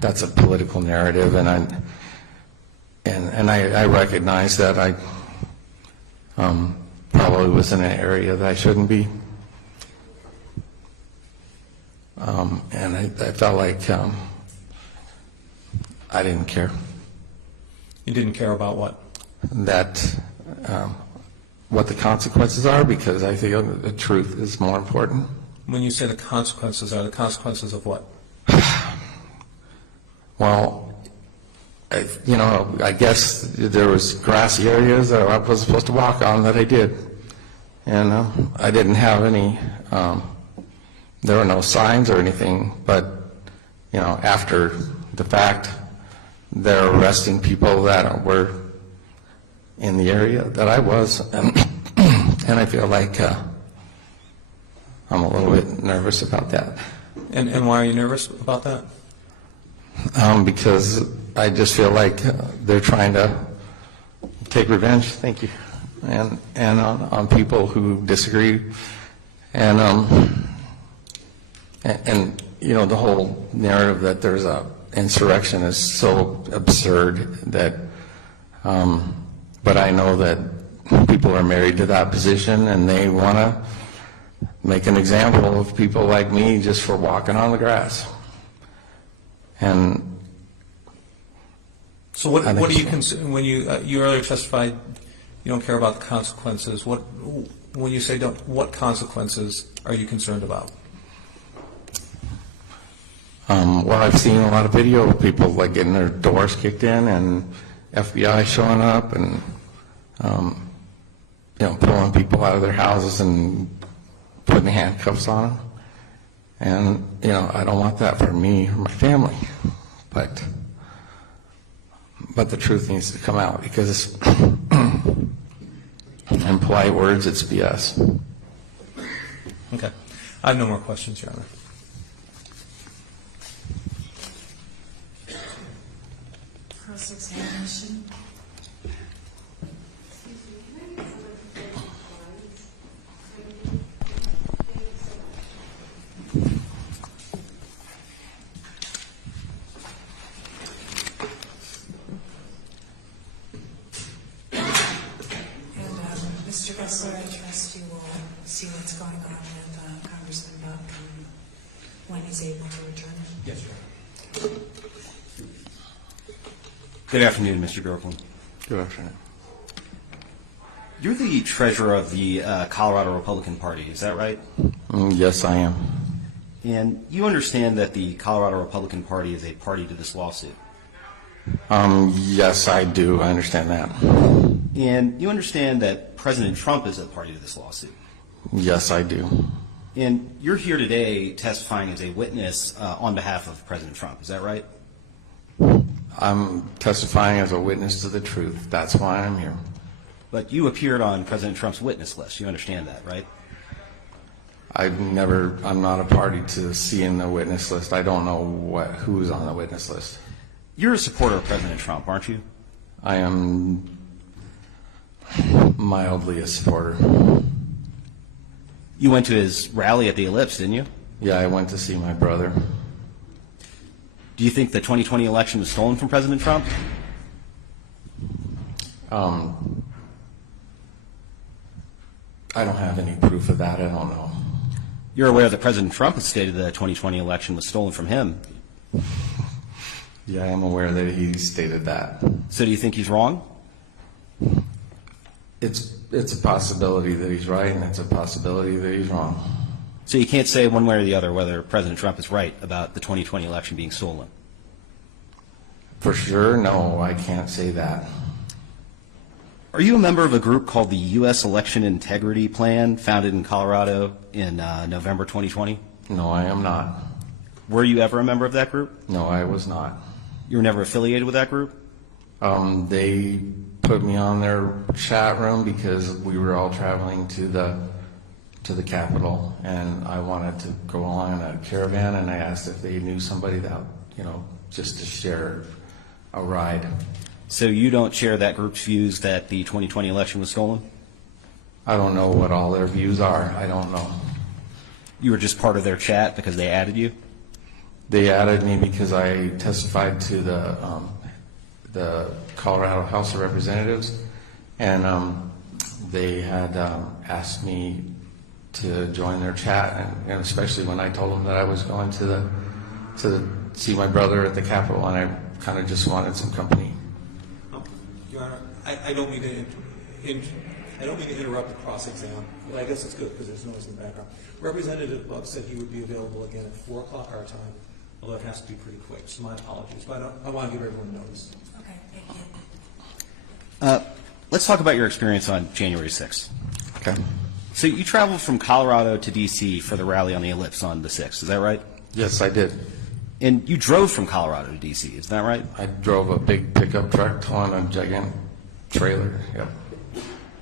that's a political narrative, and I recognize that I probably was in an area that I shouldn't be. And I felt like I didn't care. You didn't care about what? That what the consequences are, because I feel the truth is more important. When you say the consequences, are the consequences of what? Well, I guess there was grassy areas that I was supposed to walk on that I did. And I didn't have any, there were no signs or anything, but, after the fact, they're arresting people that were in the area that I was, and I feel like I'm a little bit nervous about that. And why are you nervous about that? Because I just feel like they're trying to take revenge. Thank you, and on people who disagree, and the whole narrative that there's a insurrection is so absurd that. But I know that people are married to that position, and they want to make an example of people like me just for walking on the grass. And so what do you consider when you earlier testified you don't care about the consequences? When you say don't, what consequences are you concerned about? Well, I've seen a lot of video of people like getting their doors kicked in and FBI showing up and pulling people out of their houses and putting handcuffs on them. And, I don't want that for me or my family. But the truth needs to come out because, in polite words, it's BS. Okay. I have no more questions, Your Honor. Cross-examination. Mr. Gessler, I trust you will see what's going on with Congressman Buck and when he's able to return. Yes, sir. Good afternoon, Mr. Bjorklund. Good afternoon. You're the treasurer of the Colorado Republican Party, is that right? Yes, I am. And you understand that the Colorado Republican Party is a party to this lawsuit? Yes, I do. I understand that. And you understand that President Trump is a party to this lawsuit? Yes, I do. And you're here today testifying as a witness on behalf of President Trump, is that right? I'm testifying as a witness to the truth. That's why I'm here. But you appeared on President Trump's witness list. You understand that, right? I'm not a party to seeing the witness list. I don't know who's on the witness list. You're a supporter of President Trump, aren't you? I am mildly a supporter. You went to his rally at the Ellipse, didn't you? Yeah, I went to see my brother. Do you think the 2020 election was stolen from President Trump? I don't have any proof of that. I don't know. You're aware that President Trump has stated the 2020 election was stolen from him. Yeah, I am aware that he stated that. So do you think he's wrong? It's a possibility that he's right, and it's a possibility that he's wrong. So you can't say one way or the other whether President Trump is right about the 2020 election being stolen? For sure, no, I can't say that. Are you a member of a group called the U.S. Election Integrity Plan, founded in Colorado in November 2020? No, I am not. Were you ever a member of that group? No, I was not. You were never affiliated with that group? They put me on their chat room because we were all traveling to the to the Capitol, and I wanted to go along in a caravan, and I asked if they knew somebody that, just to share a ride. So you don't share that group's views that the 2020 election was stolen? I don't know what all their views are. I don't know. You were just part of their chat because they added you? They added me because I testified to the Colorado House of Representatives, and they had asked me to join their chat, and especially when I told them that I was going to see my brother at the Capitol, and I kind of just wanted some company. Your Honor, I don't mean to interrupt the cross-exam, but I guess it's good because there's noise in the background. Representative Buck said he would be available again at 4 o'clock our time, although it has to be pretty quick, so my apologies, but I want to give everyone notice. Okay, thank you. Let's talk about your experience on January 6th. Okay. So you traveled from Colorado to D.C. for the rally on the Ellipse on the 6th, is that right? Yes, I did. And you drove from Colorado to D.C., is that right? I drove a big pickup truck on a gigantic trailer. Yep.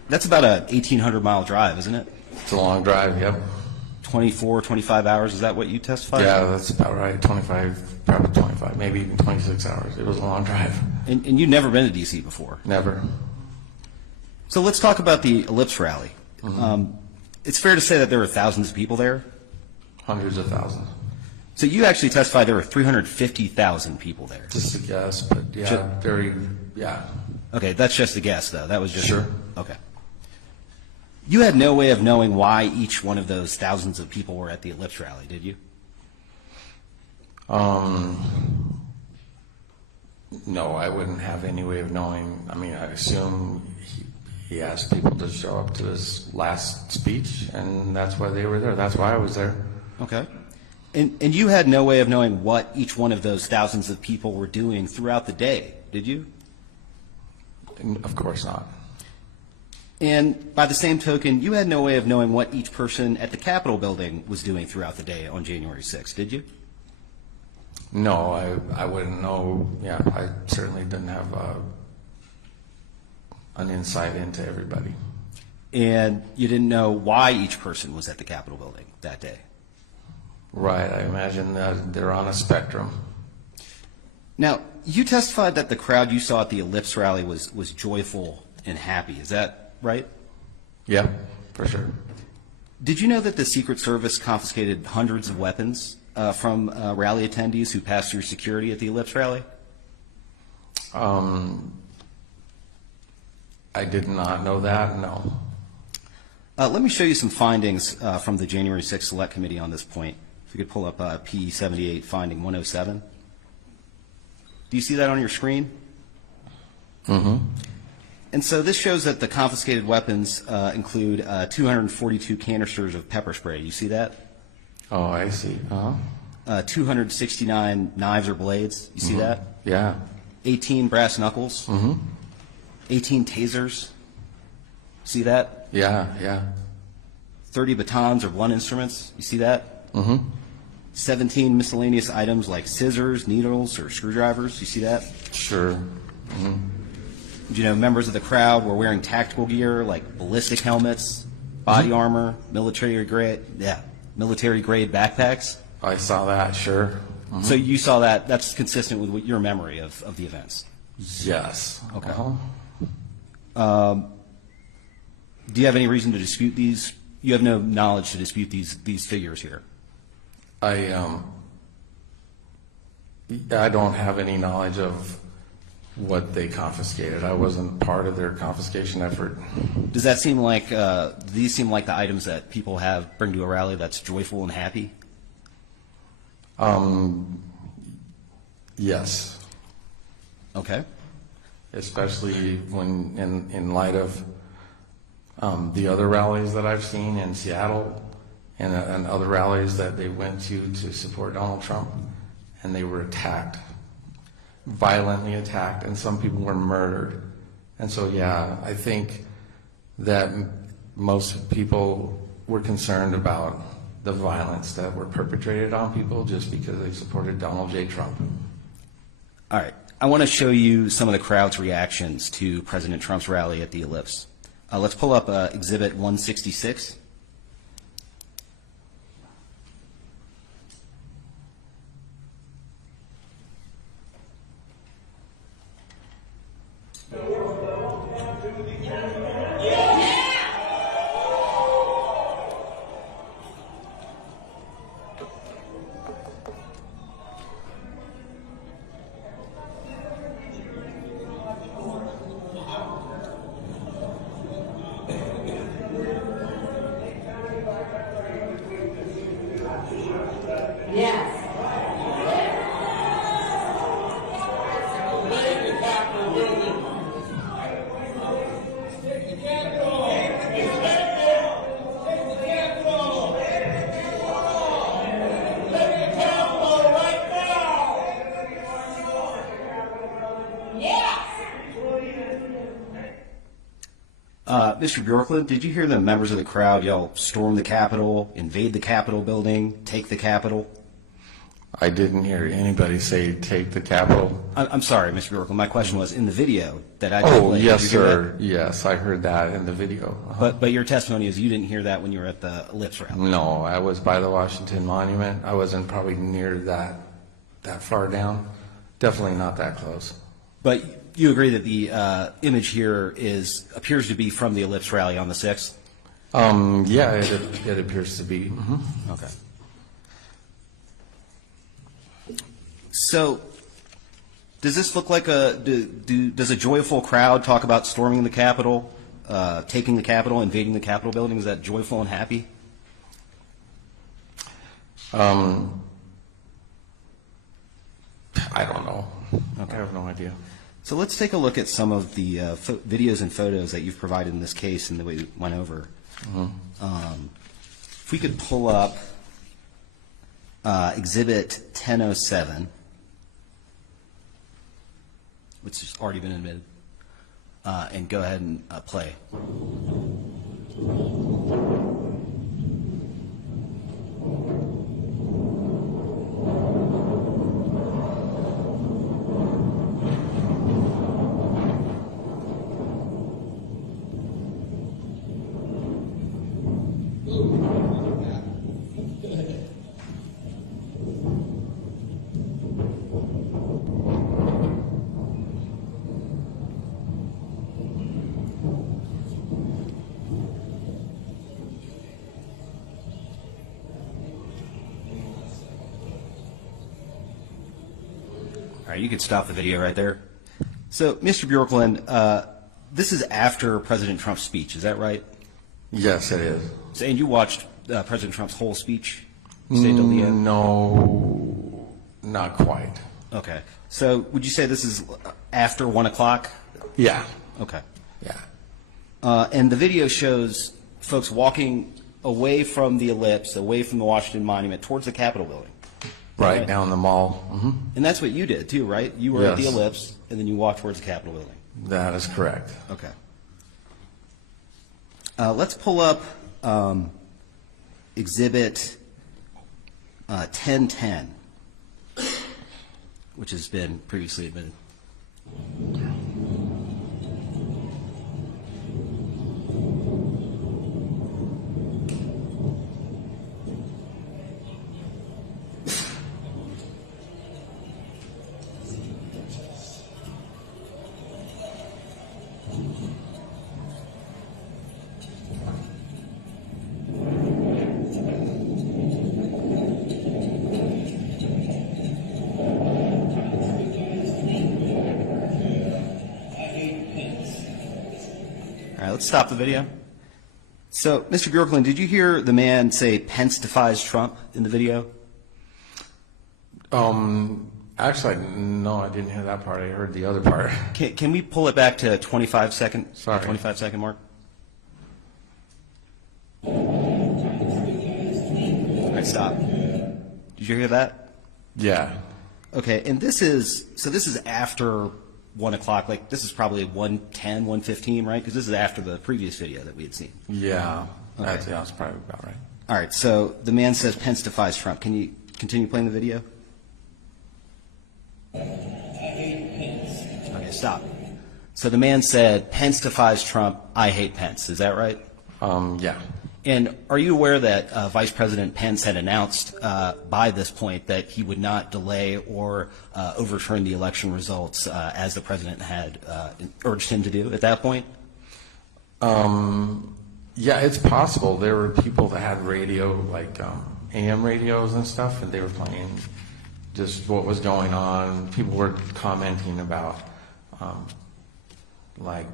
That's about a 1,800-mile drive, isn't it? It's a long drive. Yep. 24, 25 hours, is that what you testified? Yeah, that's about right. 25, probably 25, maybe even 26 hours. It was a long drive. And you've never been to D.C. before? Never. So let's talk about the Ellipse rally. Mm-hmm. It's fair to say that there were thousands of people there? Hundreds of thousands. So you actually testified there were 350,000 people there? Just a guess, but yeah, Okay, that's just a guess, though. That was just... Sure. Okay. You had no way of knowing why each one of those thousands of people were at the Ellipse rally, did you? No, I wouldn't have any way of knowing. I mean, I assume he asked people to show up to his last speech, and that's why they were there. That's why I was there. Okay. And you had no way of knowing what each one of those thousands of people were doing throughout the day, did you? Of course not. And by the same token, you had no way of knowing what each person at the Capitol building was doing throughout the day on January 6th, did you? No, I wouldn't know. Yeah, I certainly didn't have an insight into everybody. And you didn't know why each person was at the Capitol building that day? Right, I imagine that they're on a spectrum. Now, you testified that the crowd you saw at the Ellipse rally was joyful and happy. Is that right? Yeah, for sure. Did you know that the Secret Service confiscated hundreds of weapons from rally attendees who passed through security at the Ellipse rally? I did not know that, no. Let me show you some findings from the January 6th Select Committee on this point. If you could pull up P78 finding 107. Do you see that on your screen? Mm-hmm. And so this shows that the confiscated weapons include 242 canisters of pepper spray. You see that? Oh, I see. 269 knives or blades. You see that? Yeah. 18 brass knuckles. 18 tasers. See that? Yeah. 30 batons or blunt instruments. You see that? 17 miscellaneous items like scissors, needles, or screwdrivers. You see that? Sure. You know, members of the crowd were wearing tactical gear like ballistic helmets, body armor, military grade backpacks. I saw that, sure. So you saw that. That's consistent with what your memory of the events. Yes. Okay. Do you have any reason to dispute these? You have no knowledge to dispute these figures here. I don't have any knowledge of what they confiscated. I wasn't part of their confiscation effort. Does that seem like these seem like the items that people bring to a rally that's joyful and happy? Yes. Okay. Especially when in light of the other rallies that I've seen in Seattle and other rallies that they went to support Donald Trump, and they were attacked, violently attacked, and some people were murdered. And so, yeah, I think that most people were concerned about the violence that were perpetrated on people just because they supported Donald J. Trump. All right. I want to show you some of the crowd's reactions to President Trump's rally at the Ellipse. Let's pull up Exhibit 166. Mr. Bjorklund, did you hear the members of the crowd yell, storm the Capitol, invade the Capitol building, take the Capitol? I didn't hear anybody say take the Capitol. I'm sorry, Mr. Bjorklund. My question was in the video that I Oh, played. yes, did you hear sir. Yes, I heard that in the video. But your testimony is you didn't hear that when you were at the Ellipse rally. No, I was by the Washington Monument. I wasn't probably near that far down. Definitely not that close. But you agree that the image here appears to be from the Ellipse rally on the 6th? Yeah, it appears to be. Okay. So, does this look like does a joyful crowd talk about storming the Capitol, taking the Capitol, invading the Capitol building? Is that joyful and happy? I don't know. Okay. I have no idea. So let's take a look at some of the videos and photos that you've provided in this case and that we went over. If we could pull up Exhibit 1007, which has already been admitted, and go ahead and play. All right, you could stop the video right there. So, Mr. Bjorklund, this is after President Trump's speech, is that right? Yes, it is. So, and you watched President Trump's whole speech? Stayed till the end? No, not quite. Okay. So, would you say this is after 1 o'clock? Yeah. Okay. Yeah. And the video shows folks walking away from the Ellipse, away from the Washington Monument, towards the Capitol building. Right down the mall. And that's what you did, too, right? You were at the Yes. Ellipse, and then you walked towards the Capitol building. That is correct. Okay. Let's pull up Exhibit 1010, which has been previously admitted. All right, let's stop the video. So, Mr. Bjorklund, did you hear the man say Pence defies Trump in the video? Actually, no, I didn't hear that part. I heard the other part. Can we pull it back to 25 second? Sorry. 25 second mark. All right, stop. Did you hear that? Yeah. Okay, and this is after 1 o'clock. Like this is probably 1:10, 1:15, right? Because this is after the previous video that we had seen. Yeah. Okay. That's probably about right. All right, so the man says Pence defies Trump. Can you continue playing the video? Okay, stop. So the man said Pence defies Trump. I hate Pence. Is that right? Yeah. And are you aware that Vice President Pence had announced by this point that he would not delay or overturn the election results as the president had urged him to do at that point? Yeah, it's possible. There were people that had radio, like AM radios and stuff, and they were playing just what was going on. People were commenting about, like,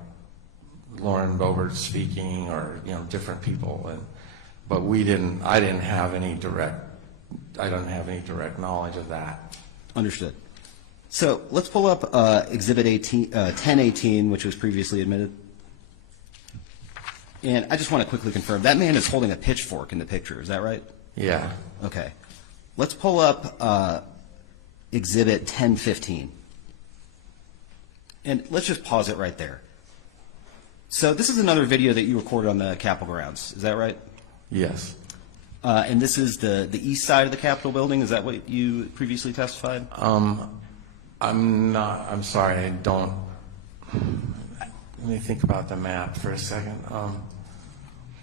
Lauren Boebert speaking, or different people, but I don't have any direct knowledge of that. Understood. So let's pull up Exhibit 1018, which was previously admitted. And I just want to quickly confirm that man is holding a pitchfork in the picture. Is that right? Yeah. Okay. Let's pull up Exhibit 1015. And let's just pause it right there. So this is another video that you recorded on the Capitol grounds. Is that right? Yes. And this is the east side of the Capitol building. Is that what you previously testified? I'm sorry, I don't. Let me think about the map for a second.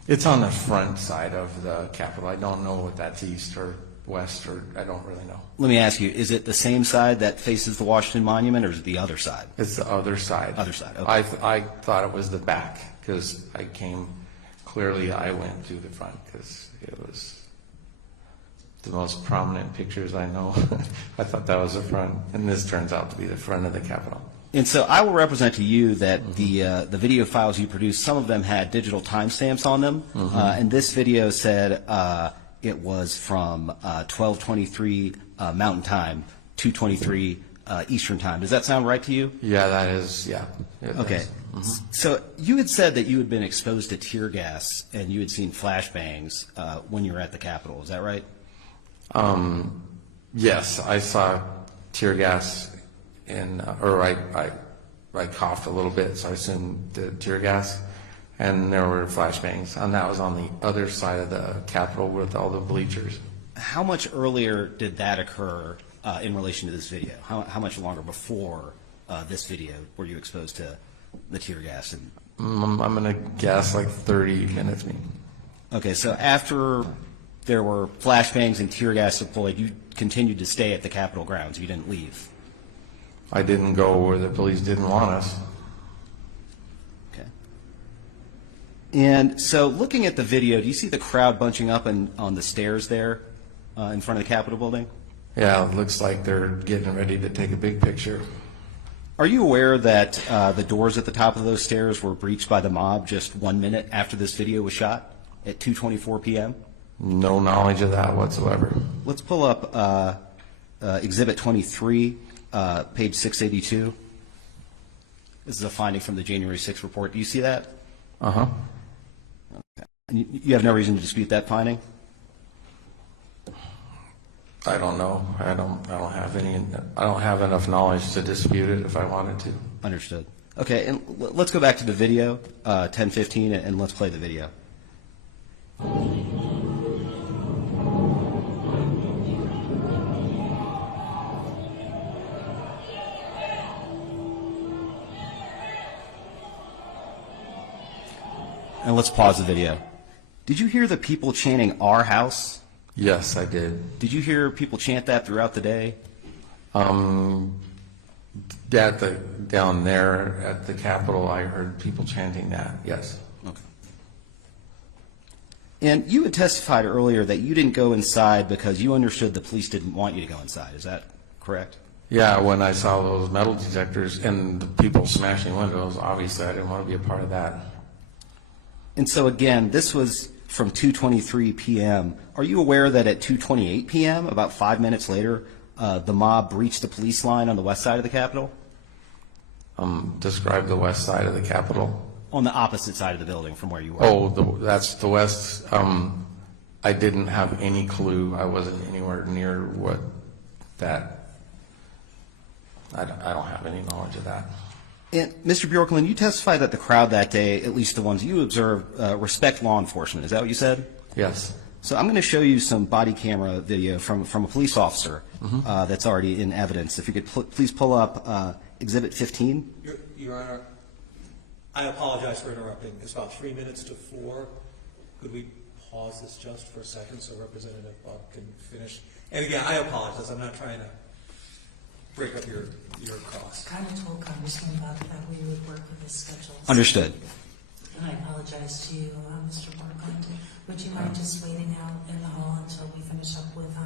It's on the front side of the Capitol. I don't know what that's east or west, or I don't really know. Let me ask you, is it the same side that faces the Washington Monument, or is it the other side? It's the other side. Other side, okay. I thought it was the back, because clearly I went through the front, because it was the most prominent pictures I know. I thought that was the front, and this turns out to be the front of the Capitol. And so I will represent to you that the video files you produced, some of them had digital timestamps on them, and this video said it was from 12:23 Mountain Time, 2:23 Eastern Time. Does that sound right to you? Yeah, that is, yeah. Okay. So you had said that you had been exposed to tear gas and you had seen flashbangs when you were at the Capitol. Is that right? Yes, I saw tear gas or I coughed a little bit, so I assumed the tear gas, and there were flashbangs, and that was on the other side of the Capitol with all the bleachers. How much earlier did that occur in relation to this video? How much longer before this video were you exposed to the tear gas? I'm going to guess like 30 minutes, maybe. Okay, so after there were flashbangs and tear gas deployed, you continued to stay at the Capitol grounds. You didn't leave. I didn't go where the police didn't want us. Okay. And so looking at the video, do you see the crowd bunching up on the stairs there in front of the Capitol building? Yeah, it looks like they're getting ready to take a big picture. Are you aware that the doors at the top of those stairs were breached by the mob just 1 minute after this video was shot at 2:24 p.m.? No knowledge of that whatsoever. Let's pull up Exhibit 23, page 682. This is a finding from the January 6th report. Do you see that? Uh-huh. Okay. And you have no reason to dispute that finding? I don't know. I don't have enough knowledge to dispute it if I wanted to. Understood. Okay, and let's go back to the video, 10:15, and let's play the video. And let's pause the video. Did you hear the people chanting "Our House"? Yes, I did. Did you hear people chant that throughout the day? Down there at the Capitol, I heard people chanting that, yes. Okay. And you had testified earlier that you didn't go inside because you understood the police didn't want you to go inside. Is that correct? Yeah, when I saw those metal detectors and the people smashing windows, obviously I didn't want to be a part of that. And so again, this was from 2:23 p.m. Are you aware that at 2:28 p.m., about 5 minutes later, the mob breached the police line on the west side of the Capitol? Describe the west side of the Capitol. On the opposite side of the building from where you were. Oh, that's the west. I didn't have any clue. I wasn't anywhere near what that. I don't have any knowledge of that. And Mr. Bjorklund, you testified that the crowd that day, at least the ones you observed, respect law enforcement. Is that what you said? Yes. So I'm going to show you some body camera video from a police officer that's already in evidence. If you could please pull up Exhibit 15. Your Honor, I apologize for interrupting. It's about 3 minutes to 4. Could we pause this just for a second so Representative Buck can finish? And again, I apologize. I'm not trying to break up your cause. Kind of told Congressman Buck that we would work with his schedule. Understood. And I apologize to you, Mr. Bjorklund. Would you mind just waiting out in the hall until we finish up with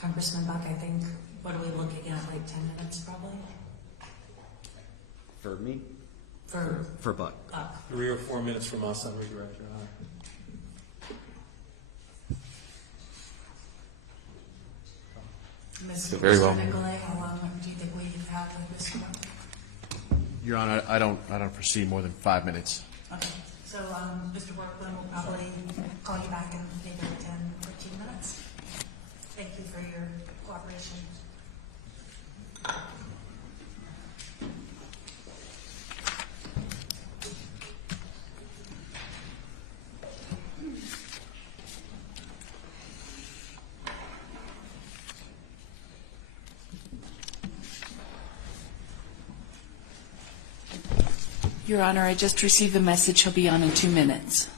Congressman Buck? I think, what are we looking at, like 10 minutes probably? For me? For Buck. 3 or 4 minutes from us, on redirect, Your Honor. Very well. Nicolay, how long do you think we have with Mr. Buck? Your Honor, I don't foresee more than 5 minutes. Okay, so Mr. Bjorklund will probably call you back in maybe 10, 15 minutes. Thank you for your cooperation. Your Honor, I just received the message. He'll be on in 2 minutes.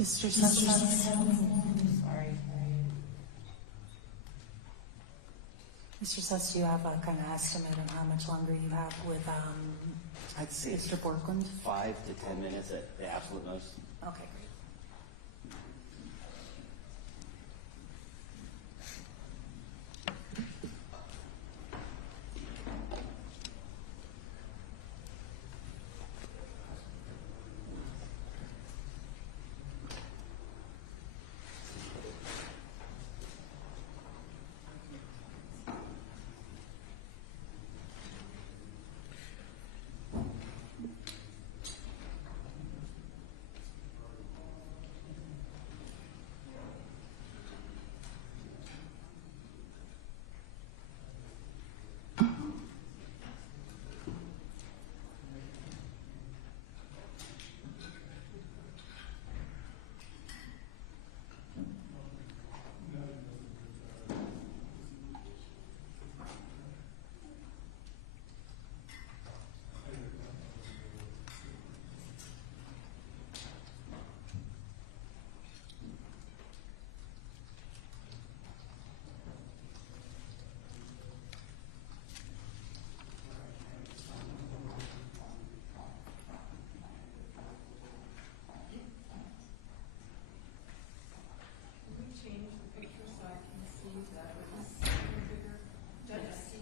Mr. Suss. Sorry. Mr. Suss, do you have a kind of estimate on how much longer you have with I'd say Mr. Borkland? 5 to 10 minutes at the absolute most. Okay, great.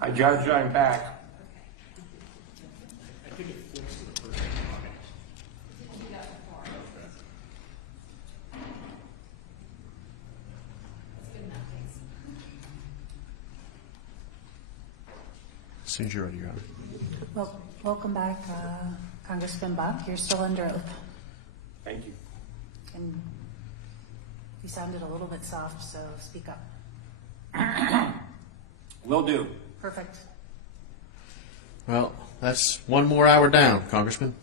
Hi, Judge, I'm back. As soon as you're ready, Your Honor. Well, welcome back, Congressman Buck. You're still under oath. Thank you. And you sounded a little bit soft, so speak up. Will do. Perfect. Well, that's one more hour down, Congressman.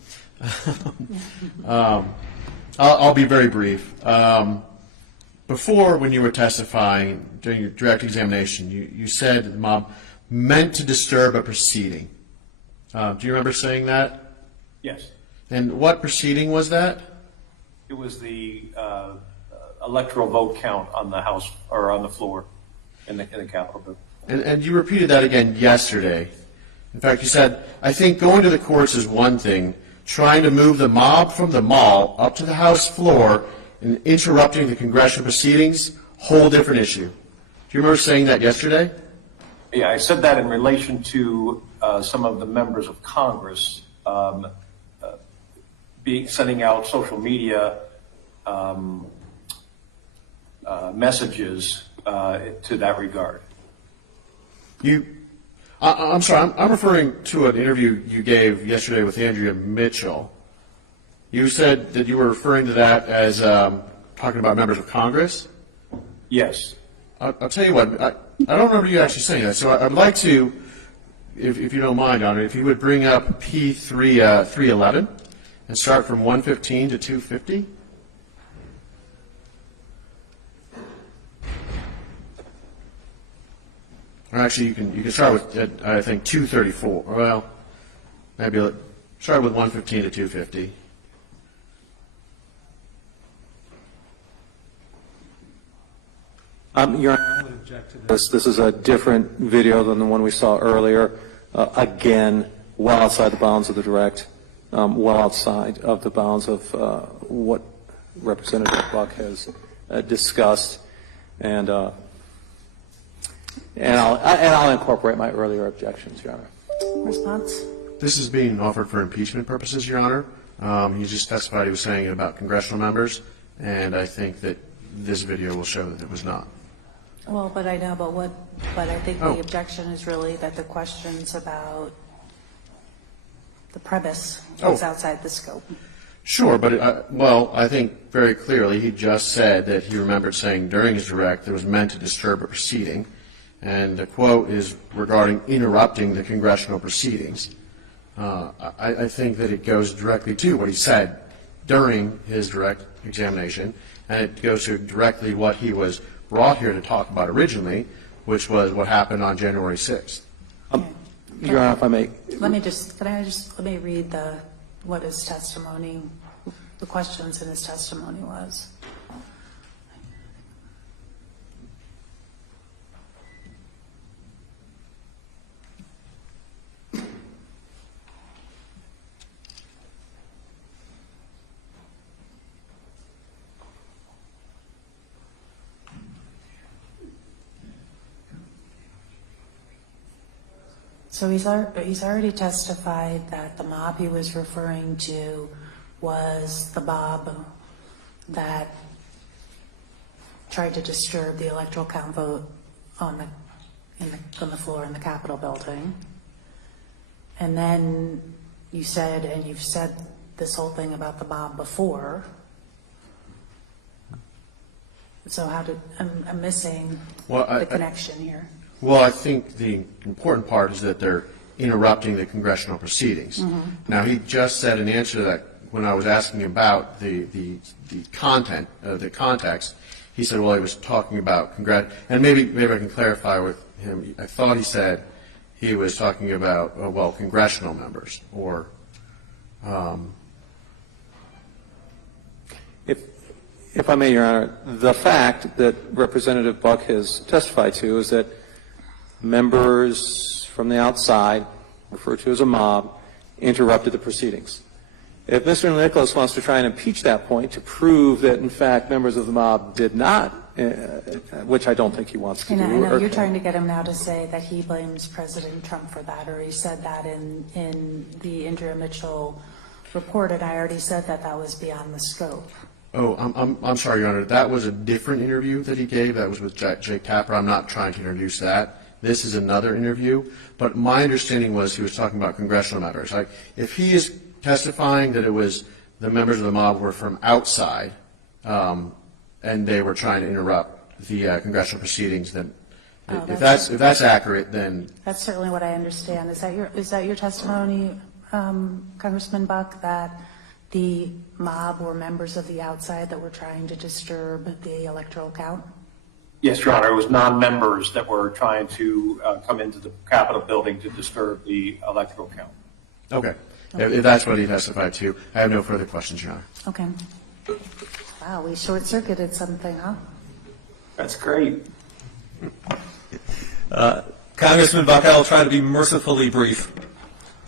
I'll be very brief. Before, when you were testifying during your direct examination, you said that the mob meant to disturb a proceeding. Do you remember saying that? Yes. And what proceeding was that? It was the electoral vote count on the House, or on the floor in the Capitol building. And you repeated that again yesterday. In fact, you said, I think going to the courts is one thing, trying to move the mob from the mall up to the House floor and interrupting the congressional proceedings, whole different issue. Do you remember saying that yesterday? Yeah, I said that in relation to some of the members of Congress sending out social media messages to that regard. I'm sorry, I'm referring to an interview you gave yesterday with Andrea Mitchell. You said that you were referring to that as talking about members of Congress? Yes. I'll tell you what, I don't remember you actually saying that, so I'd like to, if you don't mind, Honor, if you would bring up P311 and start from 115 to 250. Or actually, you can start with, I think, 234. Well, maybe start with 115 to 250. Your Honor, I would object to this. This is a different video than the one we saw earlier. Again, well outside the bounds of the direct, well outside of the bounds of what Representative Buck has discussed, and I'll incorporate my earlier objections, Your Honor. Response? This is being offered for impeachment purposes, Your Honor. He just testified he was saying it about congressional members, and I think that this video will show that it was not. Well, but I know, but I think Oh. the objection is really that the questions about the premise is Oh. outside the scope. Sure, but, well, I think very clearly, he just said that he remembered saying during his direct that it was meant to disturb a proceeding, and the quote is regarding interrupting the congressional proceedings. I think that it goes directly to what he said during his direct examination, and it goes to directly what he was brought here to talk about originally, which was what happened on January 6th. Your Honor, if I may, Let me read what his testimony, the questions in his testimony was. So he's already testified that the mob he was referring to was the mob that tried to disturb the electoral count vote on the floor in the Capitol building. And then you said, and you've said this whole thing about the mob before. So I'm missing the connection here. Well, I think the important part is that they're interrupting the congressional proceedings. Now, he just said in answer to that, when I was asking about the content, the context, he said, well, he was talking about and maybe I can clarify with him. I thought he said he was talking about, well, congressional members or. if I may, Your Honor, the fact that Representative Buck has testified to is that members from the outside, referred to as a mob, interrupted the proceedings. If Mr. Nicholas wants to try and impeach that point to prove that, in fact, members of the mob did not, which I don't think he wants to And do. I know you're trying to get him now to say that he blames President Trump for that, or he said that in the Andrea Mitchell report, and I already said that was beyond the scope. Oh, I'm sorry, Your Honor. That was a different interview that he gave. That was with Jake Tapper. I'm not trying to introduce that. This is another interview. But my understanding was he was talking about congressional members. Like, if he is testifying that it was the members of the mob were from outside and they were trying to interrupt the congressional proceedings, then if that's accurate, then That's certainly what I understand. Is that your testimony, Congressman Buck, that the mob were members of the outside that were trying to disturb the electoral count? Yes, Your Honor, it was non-members that were trying to come into the Capitol building to disturb the electoral count. okay. If that's what he testified to, I have no further questions, Your Honor. Okay. Wow, we short-circuited something, huh? That's great. Congressman Buck, I'll try to be mercifully brief.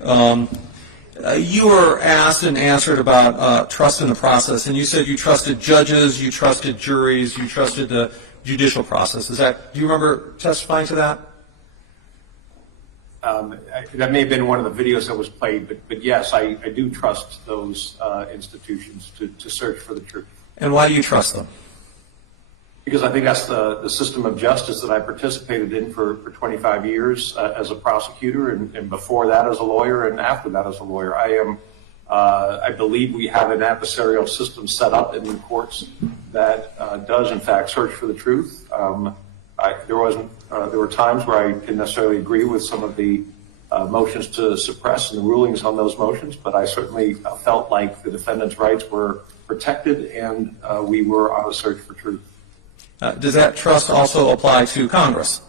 You were asked and answered about trust in the process, and you said you trusted judges, you trusted juries, you trusted the judicial process. Do you remember testifying to that? That may have been one of the videos that was played, but yes, I do trust those institutions to search for the truth. And why do you trust them? Because I think that's the system of justice that I participated in for 25 years as a prosecutor, and before that as a lawyer, and after that as a lawyer. I believe we have an adversarial system set up in the courts that does, in fact, search for the truth. There were times where I didn't necessarily agree with some of the motions to suppress and the rulings on those motions, but I certainly felt like the defendant's rights were protected, and we were on a search for truth. Does that trust also apply to Congress?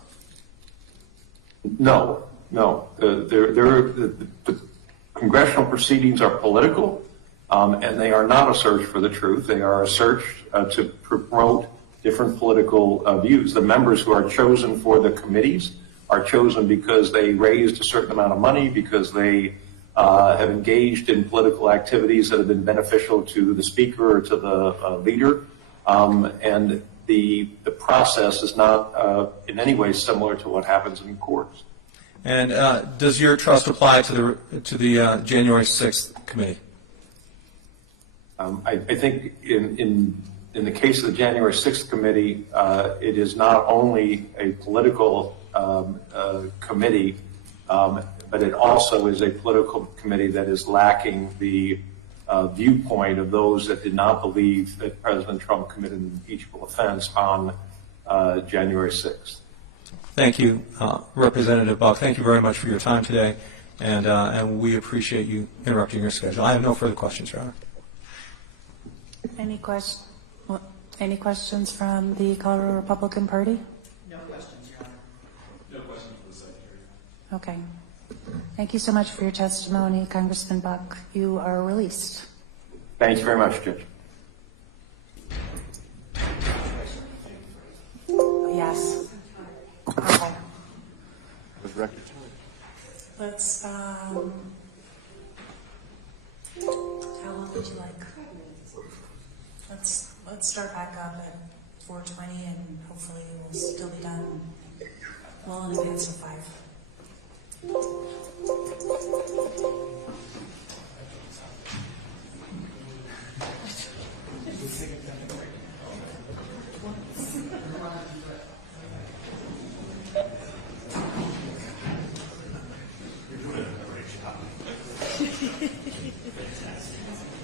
No. The congressional proceedings are political, and they are not a search for the truth. They are a search to promote different political views. The members who are chosen for the committees are chosen because they raised a certain amount of money, because they have engaged in political activities that have been beneficial to the speaker or to the leader, and the process is not in any way similar to what happens in courts. And does your trust apply to the January 6th committee? I think in in the case of the January 6th committee, it is not only a political committee, but it also is a political committee that is lacking the viewpoint of those that did not believe that President Trump committed an impeachable offense on January 6th. Thank you, Representative Buck. Thank you very much for your time today, and we appreciate you interrupting your schedule. I have no further questions, Your Honor. Any questions from the Colorado Republican Party? No questions, Your Honor. No question for the Secretary. Okay. Thank you so much for your testimony, Congressman Buck. You are released. Thank you very much, Judge. Yes. Okay. Let's, how long would you like? Let's start back up at 4:20 and hopefully we'll still be done well in advance of 5.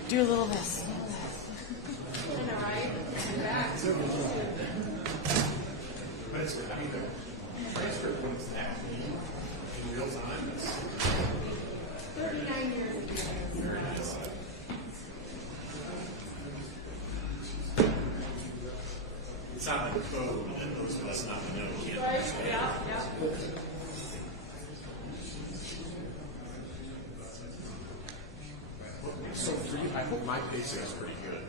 Do a little this. It's not like a photo, and those of us not to know can't understand. So for you, I hope my pacing is pretty good.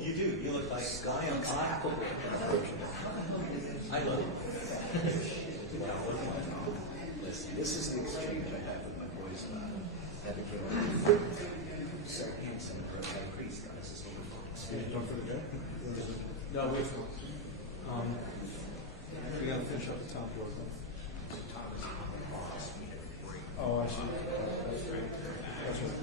You do. You look like a guy on fire. I love it. This is the exchange I have with my boys. Abigail, Sarah Hansen, and Red Creek. Don't forget. No, wait for it. We got to finish up the top floor. Oh, I see. That's great. That's right.